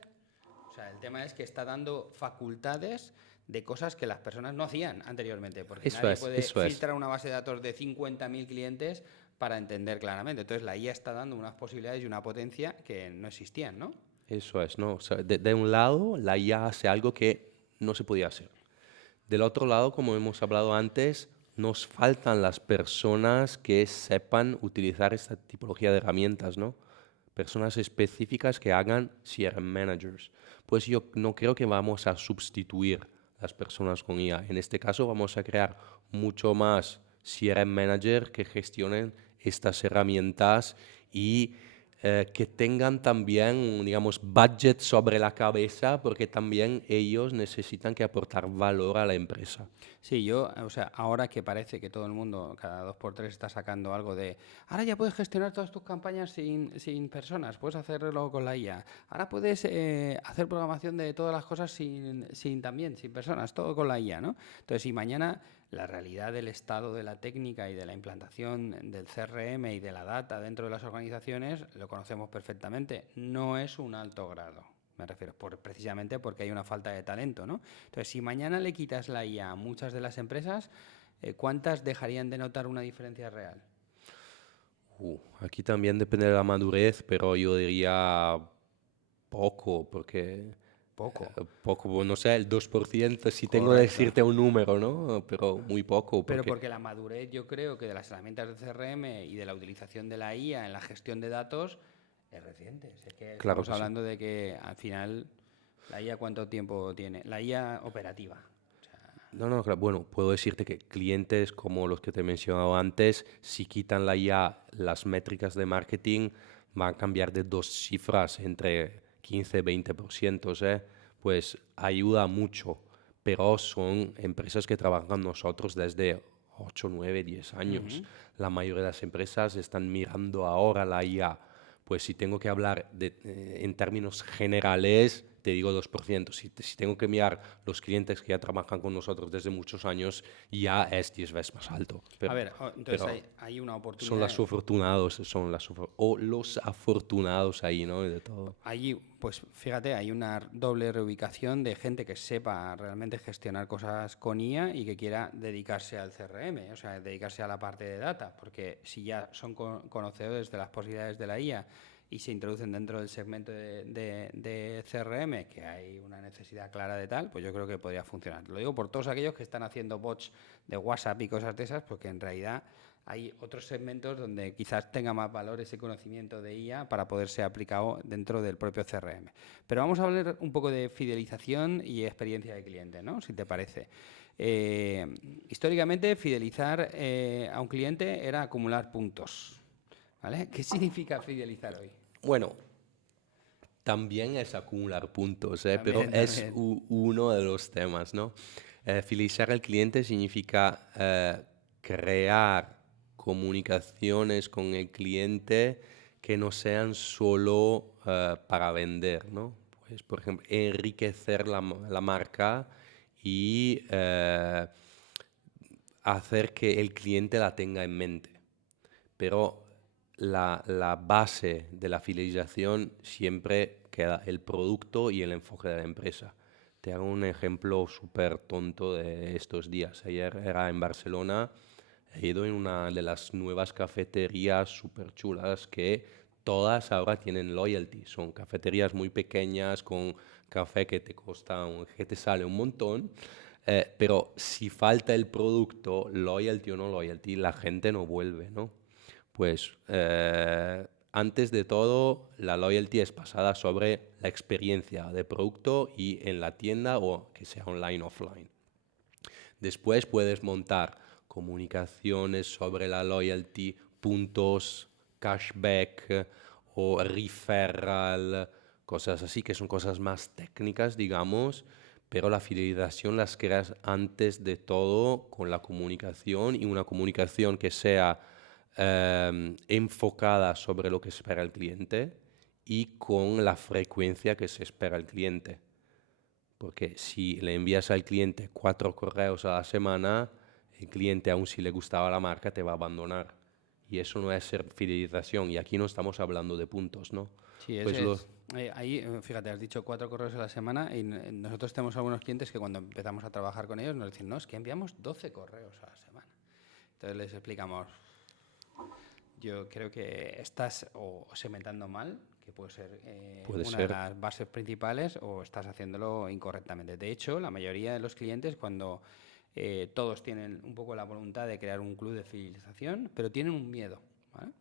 O sea, el tema es que está dando facultades de cosas que las personas no hacían anteriormente, porque nadie puede Eso es. filtrar una base de datos de 50.000 clientes para entender claramente. Entonces, la IA está dando unas posibilidades y una potencia que no existían, ¿no? Eso es, ¿no? O sea, de un lado, la IA hace algo que no se podía hacer. Del otro lado, como hemos hablado antes, nos faltan las personas que sepan utilizar esta tipología de herramientas, ¿no? Personas específicas que hagan CRM managers. Pues yo no creo que vamos a sustituir las personas con IA. En este caso vamos a crear mucho más CRM manager que gestionen estas herramientas y que tengan también, digamos, budget sobre la cabeza porque también ellos necesitan que aportar valor a la empresa. Sí, o sea, ahora que parece que todo el mundo, cada 2 por 3 está sacando algo de, ahora ya puedes gestionar todas tus campañas sin personas, puedes hacerlo con la IA, ahora puedes hacer programación de todas las cosas sin personas, todo con la IA, ¿no? Entonces, si mañana la realidad del estado de la técnica y de la implantación del CRM y de la data dentro de las organizaciones, lo conocemos perfectamente, no es un alto grado. Me refiero, precisamente porque hay una falta de talento, ¿no? Entonces, si mañana le quitas la IA a muchas de las empresas, ¿cuántas dejarían de notar una diferencia real? Aquí también depende de la madurez, pero yo diría poco, porque Poco. poco, no sé, el 2%, si tengo que Correcto. decirte un número, ¿no? Pero muy poco, Pero porque porque la madurez, yo creo que de las herramientas de CRM y de la utilización de la IA en la gestión de datos es reciente. Es que claro estamos que sí. hablando de que al final la IA ¿cuánto tiempo tiene? La IA operativa. No, no, claro, bueno, puedo decirte que clientes como los que te he mencionado antes, si quitan la IA, las métricas de marketing van a cambiar de 2 cifras entre 15 y 20%, ¿eh? Pues ayuda mucho, pero son empresas que trabajan con nosotros desde 8, 9, 10 años. Ujú. La mayoría de las empresas están mirando ahora la IA. Pues si tengo que hablar en términos generales, te digo 2%. Si tengo que mirar los clientes que ya trabajan con nosotros desde muchos años, ya es 10 veces más alto. A ver, entonces Pero hay una son oportunidad. los afortunados, o los afortunados ahí, ¿no? De todo. Allí, pues fíjate, hay una doble reubicación de gente que sepa realmente gestionar cosas con IA y que quiera dedicarse al CRM, o sea, dedicarse a la parte de data, porque si ya son conocedores de las posibilidades de la IA y se introducen dentro del segmento de CRM, que hay una necesidad clara de tal, pues yo creo que podría funcionar. Lo digo por todos aquellos que están haciendo bots de WhatsApp y cosas de esas, porque en realidad hay otros segmentos donde quizás tenga más valor ese conocimiento de IA para poder ser aplicado dentro del propio CRM. Pero vamos a hablar un poco de fidelización y experiencia de cliente, ¿no? Si te parece. Históricamente, fidelizar a un cliente era acumular puntos, ¿vale? ¿Qué significa fidelizar hoy? Bueno, también es acumular puntos, pero También, es también. uno de los temas, ¿no? Fidelizar al cliente significa crear comunicaciones con el cliente que no sean solo para vender, ¿no? Pues, por ejemplo, enriquecer la marca y hacer que el cliente la tenga en mente. Pero la base de la fidelización siempre queda el producto y el enfoque de la empresa. Te hago un ejemplo súper tonto de estos días. Ayer era en Barcelona, he ido en una de las nuevas cafeterías súper chulas que todas ahora tienen loyalty. Son cafeterías muy pequeñas con café que te cuesta, que te sale un montón. Pero si falta el producto, loyalty o no loyalty, la gente no vuelve, ¿no? Pues antes de todo, la loyalty es basada sobre la experiencia de producto y en la tienda o que sea online o offline. Después puedes montar comunicaciones sobre la loyalty, puntos, cashback o referral, cosas así que son cosas más técnicas, digamos, pero la fidelización las creas antes de todo con la comunicación y una comunicación que sea enfocada sobre lo que espera el cliente y con la frecuencia que se espera el cliente. Porque si le envías al cliente 4 correos a la semana, el cliente, aun si le gustaba la marca, te va a abandonar. Y eso no es ser fidelización. Y aquí no estamos hablando de puntos, ¿no? Sí, Pues ese es. Ahí, fíjate, has dicho 4 correos a la semana y nosotros tenemos algunos clientes que cuando empezamos a trabajar con ellos nos dicen, no, es que enviamos 12 correos a la semana. Entonces les explicamos, yo creo que estás o segmentando mal, que puede ser puede una de ser. las bases principales, o estás haciéndolo incorrectamente. De hecho, la mayoría de los clientes, cuando todos tienen un poco la voluntad de crear un club de fidelización, pero tienen un miedo, ¿vale?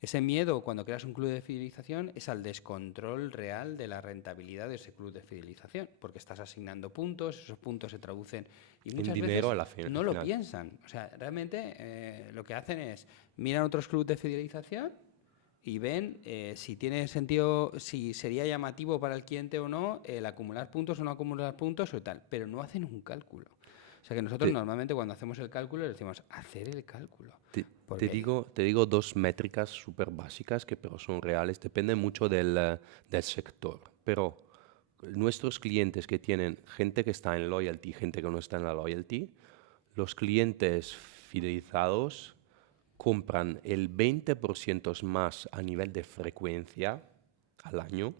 Ese miedo cuando creas un club de fidelización es al descontrol real de la rentabilidad de ese club de fidelización, porque estás asignando puntos, esos puntos se traducen y En muchas dinero veces a al no lo final. piensan. O sea, realmente lo que hacen es miran otros clubes de fidelización y ven si tiene sentido, si sería llamativo para el cliente o no el acumular puntos o no acumular puntos o tal, pero no hacen un cálculo. O sea que nosotros Te, normalmente cuando hacemos el cálculo le decimos hacer el cálculo. te- Porque te digo dos métricas súper básicas que pero son reales. Depende mucho del sector. Pero nuestros clientes que tienen gente que está en loyalty, gente que no está en la loyalty, los clientes fidelizados compran el 20% más a nivel de frecuencia al año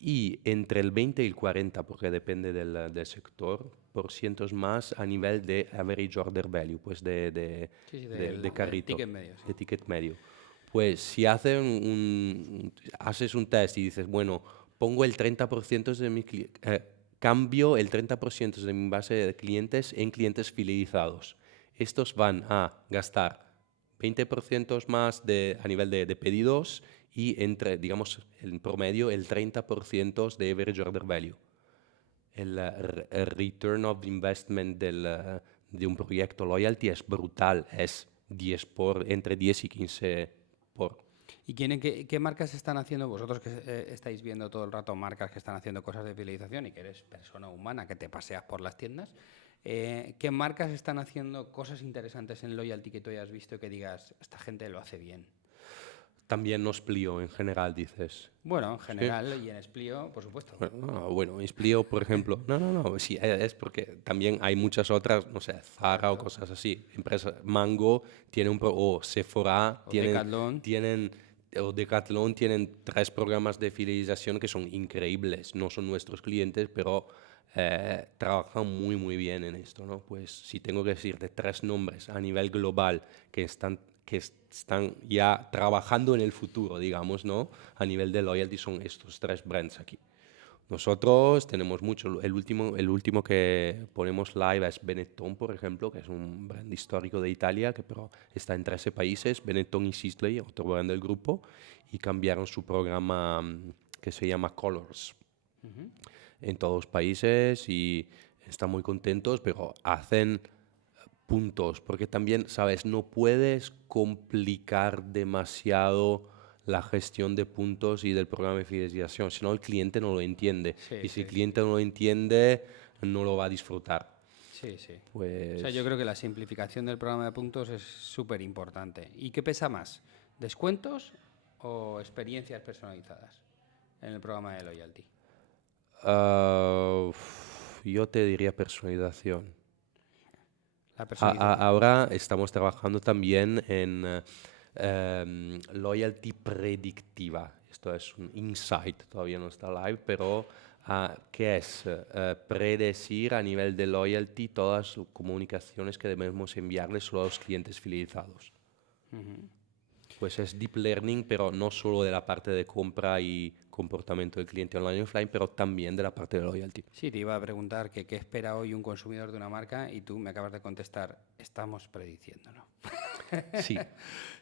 y entre el 20 y el 40, porque depende del sector, por cientos más a nivel de average order value, pues sí, sí, de del carrito, ticket medio, sí. de ticket medio. Pues si haces un test y dices, bueno, pongo el 30% de mi cambio el 30% de mi base de clientes en clientes fidelizados. Estos van a gastar 20% más a nivel de pedidos y entre, digamos, en promedio el 30% de average order value. El return of investment de un proyecto loyalty es brutal, es 10 entre 10 y 15 por. ¿Y qué marcas están haciendo vosotros que estáis viendo todo el rato marcas que están haciendo cosas de fidelización y que eres persona humana que te paseas por las tiendas? ¿Qué marcas están haciendo cosas interesantes en loyalty que tú hayas visto y que digas, esta gente lo hace bien? También nos Splio en general, dices. Bueno, en Sí. general y en Splio, por supuesto. Bueno, Splio, por ejemplo. No, sí, es porque también hay muchas otras, no sé, Zara o Correcto. cosas así. Empresa, Mango tiene o Sephora O Decathlon. tienen, o Decathlon tienen 3 programas de fidelización que son increíbles. No son nuestros clientes, pero trabajan muy, muy bien en esto, ¿no? Pues si tengo que decirte 3 nombres a nivel global que están ya trabajando en el futuro, digamos, ¿no? A nivel de loyalty son estos 3 brands aquí. Nosotros tenemos mucho. El último que ponemos live es Benetton, por ejemplo, que es un brand histórico de Italia, que pero está en 13 países. Benetton y Sisley, otro brand del grupo, y cambiaron su programa que se llama Colors Ujú. en todos los países y están muy contentos, pero hacen puntos, porque también, sabes, no puedes complicar demasiado la gestión de puntos y del programa de fidelización, si no el cliente no lo entiende. Sí, Y si el sí, sí. cliente no lo entiende, no lo va a disfrutar. Sí, sí. O sea, yo Pues creo que la simplificación del programa de puntos es súper importante. ¿Y qué pesa más? ¿Descuentos o experiencias personalizadas en el programa de loyalty? yo te diría personalización. La personalización. Ahora estamos trabajando también en loyalty predictiva. Esto es un insight, todavía no está live, pero ¿qué es? Predecir a nivel de loyalty todas las comunicaciones que debemos enviarles solo a los clientes fidelizados. Ujú. Pues es deep learning, pero no solo de la parte de compra y comportamiento del cliente online y offline, pero también de la parte de loyalty. Sí, te iba a preguntar que qué espera hoy un consumidor de una marca y tú me acabas de contestar, estamos prediciéndolo. Sí,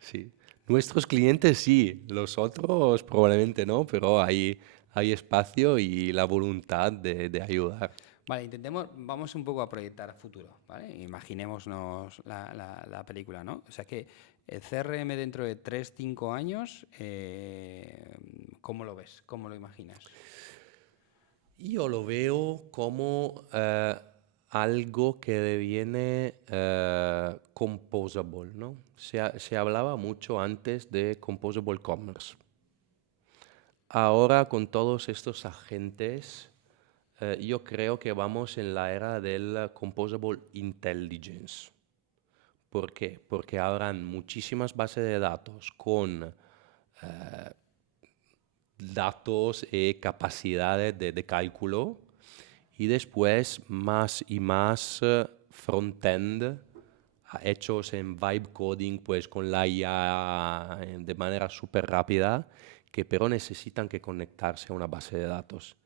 sí. Nuestros clientes sí, los otros probablemente no, pero hay espacio y la voluntad de ayudar. Vale, intentemos, vamos un poco a proyectar a futuro, ¿vale? Imaginémonos la película, ¿no? O sea que el CRM dentro de 3, 5 años, ¿cómo lo ves? ¿Cómo lo imaginas? Yo lo veo como algo que deviene composable, ¿no? Se hablaba mucho antes de composable commerce. Ahora con todos estos agentes, yo creo que vamos en la era del composable intelligence. ¿Por qué? Porque habrán muchísimas bases de datos con datos y capacidades de cálculo y después más y más front-end hechos en vibe coding, pues con la IA de manera súper rápida, que pero necesitan que conectarse a una base de datos.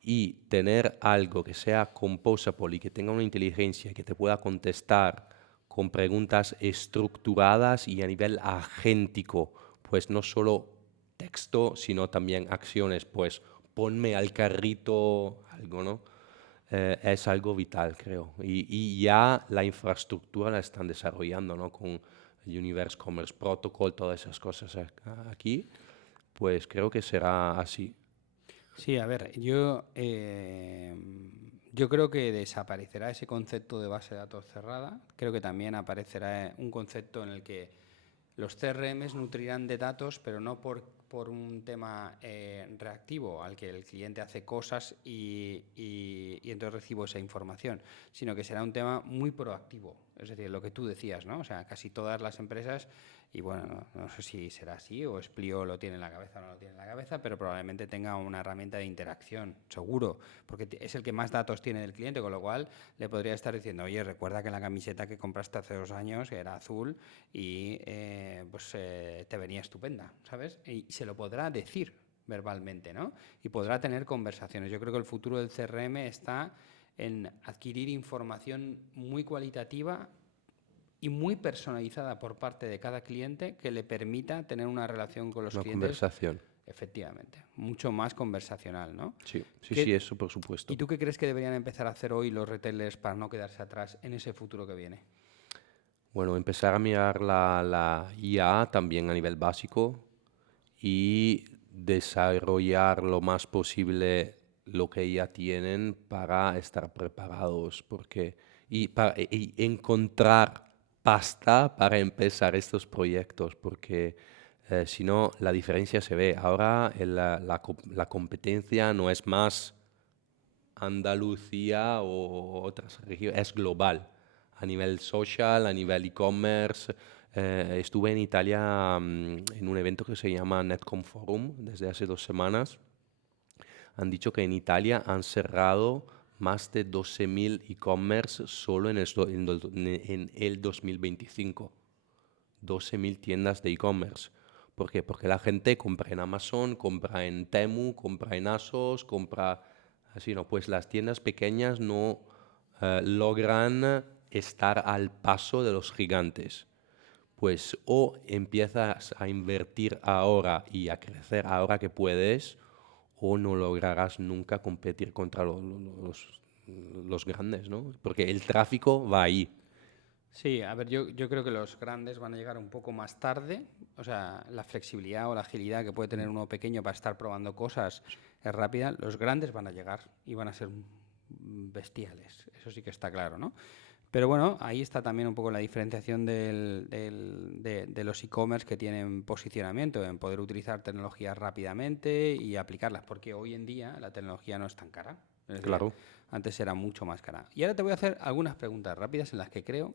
Y tener algo que sea composable y que tenga una inteligencia que te pueda contestar con preguntas estructuradas y a nivel agéntico, pues no solo texto, sino también acciones, pues ponme al carrito algo, ¿no? Es algo vital, creo. Y ya la infraestructura la están desarrollando, ¿no? Con el Universe Commerce Protocol, todas esas cosas aquí, pues creo que será así. Sí, a ver, yo creo que desaparecerá ese concepto de base de datos cerrada. Creo que también aparecerá un concepto en el que los CRMs nutrirán de datos, pero no por un tema reactivo al que el cliente hace cosas y entonces recibo esa información, sino que será un tema muy proactivo. Es decir, lo que tú decías, ¿no? O sea, casi todas las empresas, y bueno, no sé si será así o Splio lo tiene en la cabeza o no lo tiene en la cabeza, pero probablemente tenga una herramienta de interacción, seguro, porque es el que más datos tiene del cliente, con lo cual le podría estar diciendo, oye, recuerda que la camiseta que compraste hace 2 años era azul y te venía estupenda, ¿sabes? Y se lo podrá decir verbalmente, ¿no? Y podrá tener conversaciones. Yo creo que el futuro del CRM está en adquirir información muy cualitativa y muy personalizada por parte de cada cliente que le permita tener una relación con los Una clientes, conversación. efectivamente, mucho más conversacional, ¿no? Sí, sí, sí, ¿Qué, eso por supuesto. ¿Y tú qué crees que deberían empezar a hacer hoy los retailers para no quedarse atrás en ese futuro que viene? Bueno, empezar a mirar la IA también a nivel básico y desarrollar lo más posible lo que ya tienen para estar preparados, porque y encontrar pasta para empezar estos proyectos, porque si no la diferencia se ve. Ahora la competencia no es más Andalucía o otras regiones, es global, a nivel social, a nivel e-commerce. Estuve en Italia en un evento que se llama Netcom Forum desde hace 2 semanas. Han dicho que en Italia han cerrado más de 12.000 e-commerce solo en el 2025. 12.000 tiendas de e-commerce. ¿Por qué? Porque la gente compra en Amazon, compra en Temu, compra en ASOS, compra así, ¿no? Pues las tiendas pequeñas no logran estar al paso de los gigantes. Pues o empiezas a invertir ahora y a crecer ahora que puedes, o no lograrás nunca competir contra los grandes, ¿no? Porque el tráfico va ahí. Sí, a ver, yo creo que los grandes van a llegar un poco más tarde. O sea, la flexibilidad o la agilidad que puede tener uno pequeño para estar probando cosas es rápida. Los grandes van a llegar y van a ser bestiales. Eso sí que está claro, ¿no? Pero bueno, ahí está también un poco la diferenciación de los e-commerce que tienen posicionamiento en poder utilizar tecnologías rápidamente y aplicarlas, porque hoy en día la tecnología no es tan cara. Es decir, Claro. antes era mucho más cara. Y ahora te voy a hacer algunas preguntas rápidas en las que creo,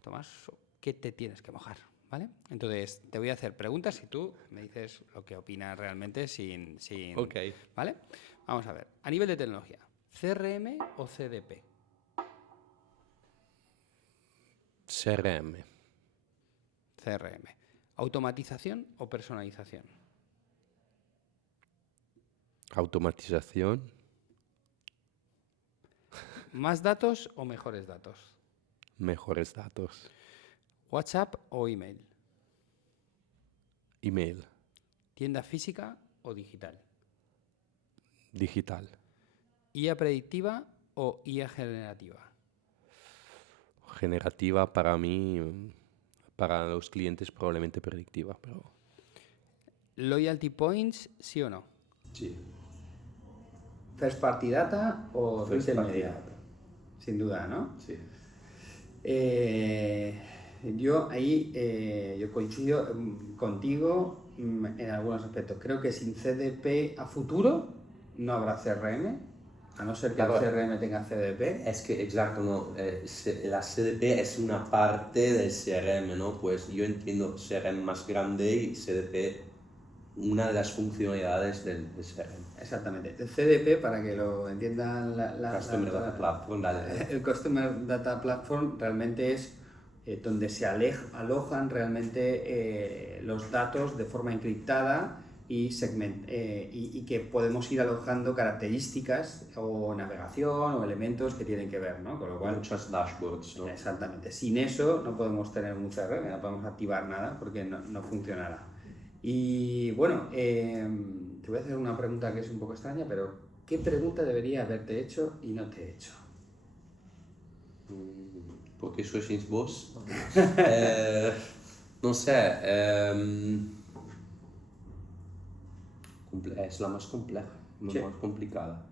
Tomás, que te tienes que mojar, ¿vale? Entonces, te voy a hacer preguntas y tú me dices lo que opinas realmente Ok. ¿vale? Vamos a ver. A nivel de tecnología, ¿CRM o CDP? CRM. CRM. ¿Automatización o personalización? Automatización. ¿Más datos o mejores datos? Mejores datos. ¿WhatsApp o email? Email. ¿Tienda física o digital? Digital. ¿IA predictiva o IA generativa? Generativa para mí, para los clientes probablemente predictiva, pero ¿Loyalty points, sí o no? Sí. ¿First party data o First retail party media? data. Sin duda, ¿no? Sí. Yo coincido contigo en algunos aspectos. Creo que sin CDP a futuro no habrá CRM, a no ser que Claro. el CRM tenga CDP. Es que, exacto, no, la CDP es una parte del CRM, ¿no? Pues yo entiendo CRM más grande y CDP una de las funcionalidades del CRM. Exactamente. El CDP, para que lo entiendan Customer Data Platform, dale. el Customer Data Platform realmente es donde se alojan realmente los datos de forma encriptada y que podemos ir alojando características o navegación o elementos que tienen que ver, ¿no? Con lo cual, Muchas dashboards, ¿no? exactamente. Sin eso no podemos tener un CRM, no podemos activar nada porque no funcionará. Y bueno, te voy a hacer una pregunta que es un poco extraña, pero ¿qué pregunta debería haberte hecho y no te he hecho? Porque sois vos. No sé. Es la más compleja, la Sí. más complicada.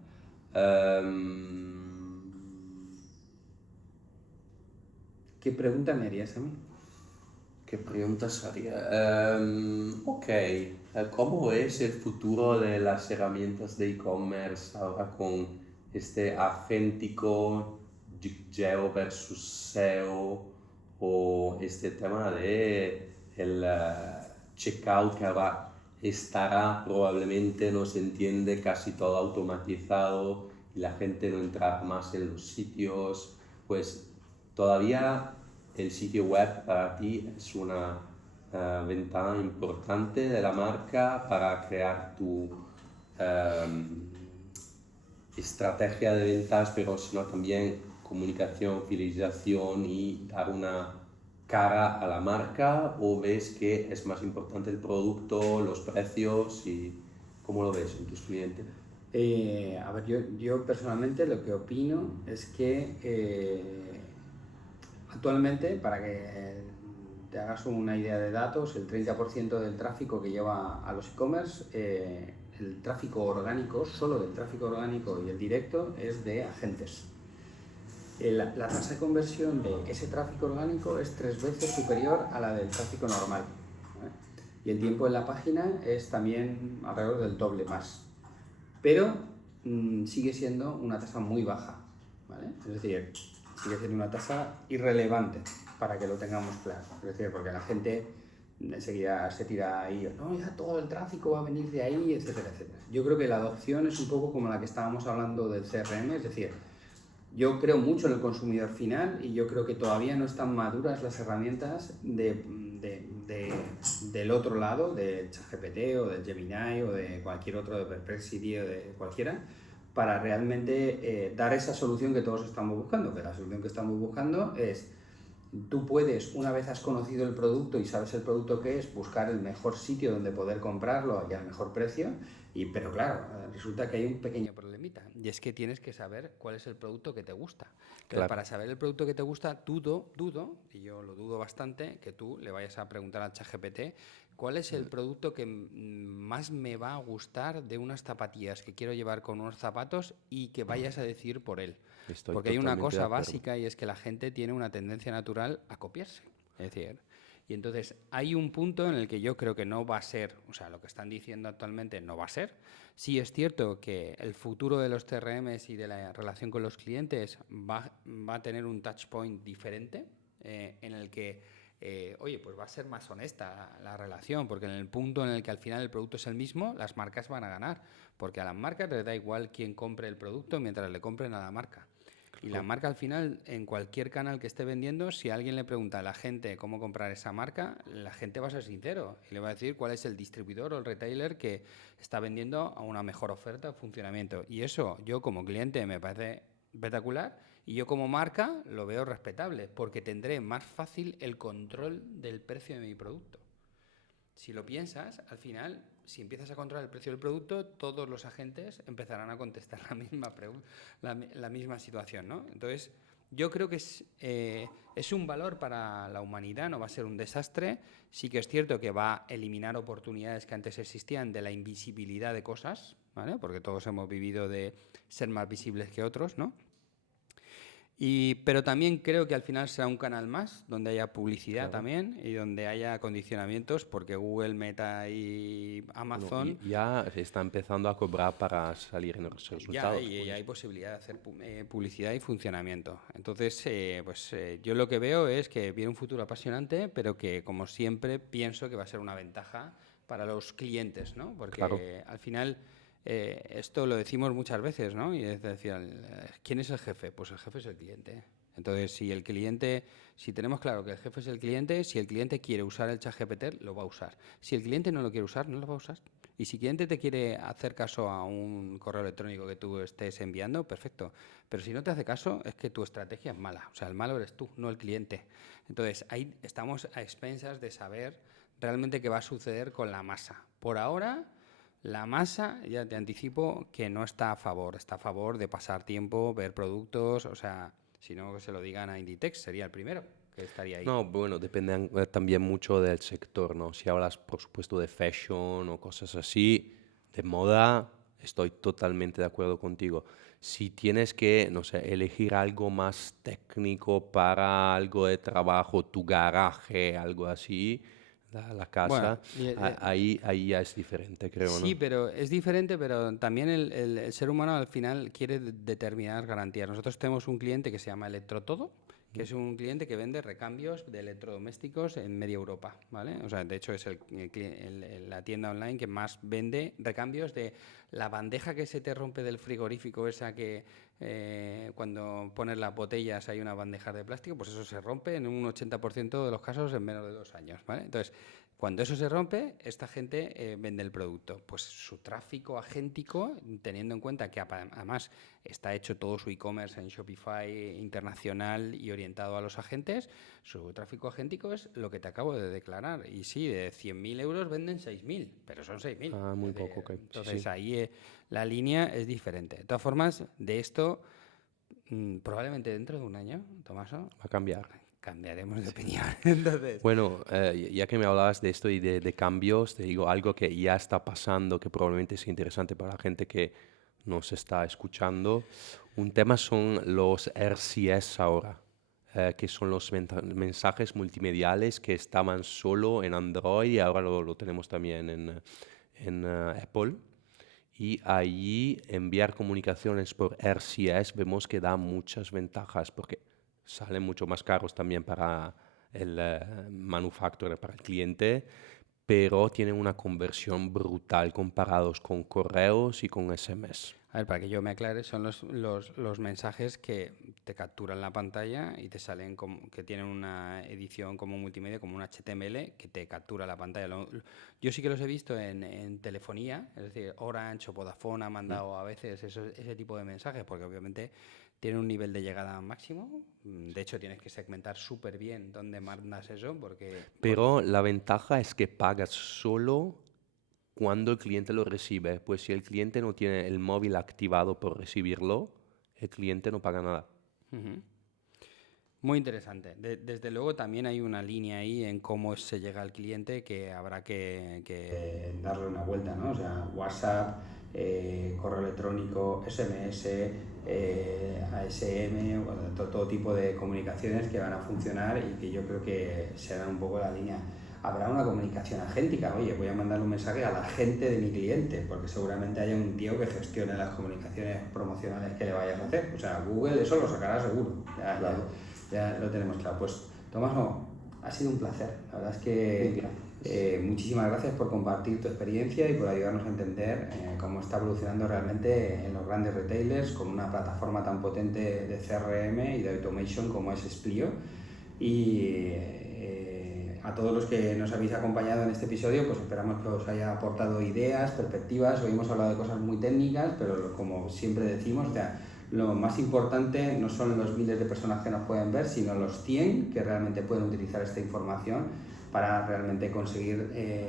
¿Qué pregunta me harías a mí? ¿Qué preguntas haría? Ok, ¿cómo es el futuro de las herramientas de e-commerce ahora con este agéntico GEO versus SEO o este tema de el checkout que ahora estará probablemente, no se entiende, casi todo automatizado y la gente no entra más en los sitios? Pues todavía el sitio web para ti es una ventana importante de la marca para crear tu estrategia de ventas, pero sino también comunicación, fidelización y dar una cara a la marca. ¿O ves que es más importante el producto, los precios y cómo lo ves en tus clientes? A ver, yo personalmente lo que opino es que actualmente, para que te hagas una idea de datos, el 30% del tráfico que lleva a los e-commerce, el tráfico orgánico, solo del tráfico orgánico y el directo, es de agentes. La tasa de conversión de ese tráfico orgánico es 3 veces superior a la del tráfico normal, ¿vale? Y el tiempo en la página es también alrededor del doble más. Pero sigue siendo una tasa muy baja, ¿vale? Es decir, sigue siendo una tasa irrelevante, para que lo tengamos claro. Es decir, porque la gente enseguida se tira ahí, no, ya todo el tráfico va a venir de ahí, etcétera, etcétera. Yo creo que la adopción es un poco como la que estábamos hablando del CRM, es decir, yo creo mucho en el consumidor final y yo creo que todavía no están maduras las herramientas del otro lado, de ChatGPT o del Gemini o de cualquier otro, de Perplexity o de cualquiera, para realmente dar esa solución que todos estamos buscando. Que la solución que estamos buscando es, tú puedes, una vez has conocido el producto y sabes el producto que es, buscar el mejor sitio donde poder comprarlo y al mejor precio, pero claro, resulta que hay un pequeño problemita. limita. Y es que tienes que saber cuál es el producto que te gusta. Pero Claro. para saber el producto que te gusta, dudo, y yo lo dudo bastante, que tú le vayas a preguntar al ChatGPT cuál es el producto que más me va a gustar de unas zapatillas que quiero llevar con unos zapatos y que vayas a decidir por él. Estoy Porque hay una totalmente de cosa acuerdo. básica y es que la gente tiene una tendencia natural a copiarse. Es decir, y entonces hay un punto en el que yo creo que no va a ser, o sea, lo que están diciendo actualmente no va a ser. Sí es cierto que el futuro de los TRMs y de la relación con los clientes va a tener un touch point diferente, en el que, oye, pues va a ser más honesta la relación, porque en el punto en el que al final el producto es el mismo, las marcas van a ganar, porque a las marcas les da igual quién compre el producto mientras le compren a la marca. Y la marca al final, en cualquier canal que esté vendiendo, si alguien le pregunta a la gente cómo comprar esa marca, la gente va a ser sincero y le va a decir cuál es el distribuidor o el retailer que está vendiendo a una mejor oferta o funcionamiento. Y eso yo como cliente me parece espectacular y yo como marca lo veo respetable porque tendré más fácil el control del precio de mi producto. Si lo piensas, al final, si empiezas a controlar el precio del producto, todos los agentes empezarán a contestar la misma situación, ¿no? Entonces, yo creo que es un valor para la humanidad, no va a ser un desastre. Sí que es cierto que va a eliminar oportunidades que antes existían de la invisibilidad de cosas, ¿vale? Porque todos hemos vivido de ser más visibles que otros, ¿no? Pero también creo que al final será un canal más, donde haya publicidad Claro. también y donde haya condicionamientos, porque Google, Meta y Bueno, Amazon y ya se está empezando a cobrar para salir en los resultados. ya hay posibilidad de hacer publicidad y funcionamiento. Entonces, yo lo que veo es que viene un futuro apasionante, pero que como siempre pienso que va a ser una ventaja para los clientes, ¿no? Porque Claro. al final esto lo decimos muchas veces, ¿no? Y es decir, ¿quién es el jefe? Pues el jefe es el cliente. Entonces, si tenemos claro que el jefe es el cliente, si el cliente quiere usar el ChatGPT, lo va a usar. Si el cliente no lo quiere usar, no lo va a usar. Y si el cliente te quiere hacer caso a un correo electrónico que tú estés enviando, perfecto. Pero si no te hace caso, es que tu estrategia es mala. O sea, el malo eres tú, no el cliente. Entonces, ahí estamos a expensas de saber realmente qué va a suceder con la masa. Por ahora, la masa, ya te anticipo, que no está a favor. Está a favor de pasar tiempo, ver productos, o sea, si no que se lo digan a Inditex, sería el primero que estaría ahí. No, bueno, depende también mucho del sector, ¿no? Si hablas, por supuesto, de fashion o cosas así, de moda, estoy totalmente de acuerdo contigo. Si tienes que, no sé, elegir algo más técnico para algo de trabajo, tu garaje, algo así, la Bueno, casa, ahí ya es diferente, creo, sí, ¿no? pero es diferente, pero también el ser humano al final quiere determinar garantías. Nosotros tenemos un cliente que se llama Electrotodo, que es un cliente que vende recambios de electrodomésticos en media Europa, ¿vale? O sea, de hecho es la tienda online que más vende recambios de la bandeja que se te rompe del frigorífico, esa que cuando pones las botellas hay una bandeja de plástico, pues eso se rompe en un 80% de los casos en menos de 2 años, ¿vale? Entonces, cuando eso se rompe, esta gente vende el producto. Pues su tráfico agéntico, teniendo en cuenta que además está hecho todo su e-commerce en Shopify internacional y orientado a los agentes, su tráfico agéntico es lo que te acabo de declarar. Y sí, de 100.000 euros venden 6.000, pero son 6.000. Ah, muy poco, ok. Sí, Entonces sí, ahí la línea es diferente. De todas formas, de esto, probablemente dentro de un año, Tomaso, va a cambiar. cambiaremos de opinión. Entonces, Bueno, ya que me hablabas de esto y de cambios, te digo algo que ya está pasando, que probablemente es interesante para la gente que nos está escuchando. Un tema son los RCS ahora, que son los mensajes multimediales que estaban solo en Android y ahora lo tenemos también en Apple. Y allí enviar comunicaciones por RCS vemos que da muchas ventajas porque salen mucho más caros también para el manufacturer, para el cliente, pero tienen una conversión brutal comparados con correos y con SMS. a ver, para que yo me aclare, son los mensajes que te capturan la pantalla y te salen como que tienen una edición como multimedia, como un HTML que te captura la pantalla. Yo sí que los he visto en telefonía, es decir, Orange o Vodafone ha mandado a veces ese tipo de mensajes, porque obviamente tienen un nivel de llegada máximo. De hecho, tienes que segmentar súper bien dónde mandas eso, porque Pero la ventaja es que pagas solo cuando el cliente lo recibe. Pues si el cliente no tiene el móvil activado por recibirlo, el cliente no paga nada. Ujú. Muy interesante. Desde luego también hay una línea ahí en cómo se llega al cliente que habrá que darle una vuelta, ¿no? O sea, WhatsApp, correo electrónico, SMS, ASM, bueno, todo tipo de comunicaciones que van a funcionar y que yo creo que serán un poco la línea. Habrá una comunicación agéntica. Oye, voy a mandar un mensaje a la gente de mi cliente, porque seguramente haya un tío que gestione las comunicaciones promocionales que le vayas a hacer. O sea, Google eso lo sacará seguro. Claro. Ya lo tenemos claro. Pues, Tomás, ha sido un placer. La verdad es que muchísimas gracias por compartir tu experiencia y por ayudarnos a entender cómo está evolucionando realmente en los grandes retailers con una plataforma tan potente de CRM y de automation como es Splio. Y a todos los que nos habéis acompañado en este episodio, pues esperamos que os haya aportado ideas, perspectivas. Hoy hemos hablado de cosas muy técnicas, pero como siempre decimos, o sea, lo más importante no son los miles de personas que nos pueden ver, sino los 100 que realmente pueden utilizar esta información para realmente conseguir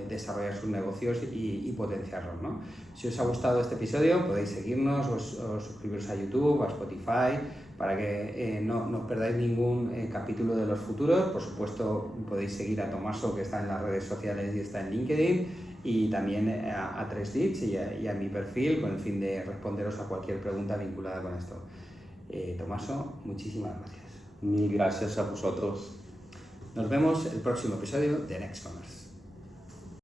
desarrollar sus negocios y potenciarlos, ¿no? Si os ha gustado este episodio, podéis seguirnos o suscribiros a YouTube, a Spotify, para que no os perdáis ningún capítulo de los futuros. Por supuesto, podéis seguir a Tomaso, que está en las redes sociales y está en LinkedIn, y también a 3Dits y a mi perfil, con el fin de responderos a cualquier pregunta vinculada con esto. Tomaso, muchísimas gracias. Mil gracias a vosotros. Nos vemos el próximo episodio de Next Commerce.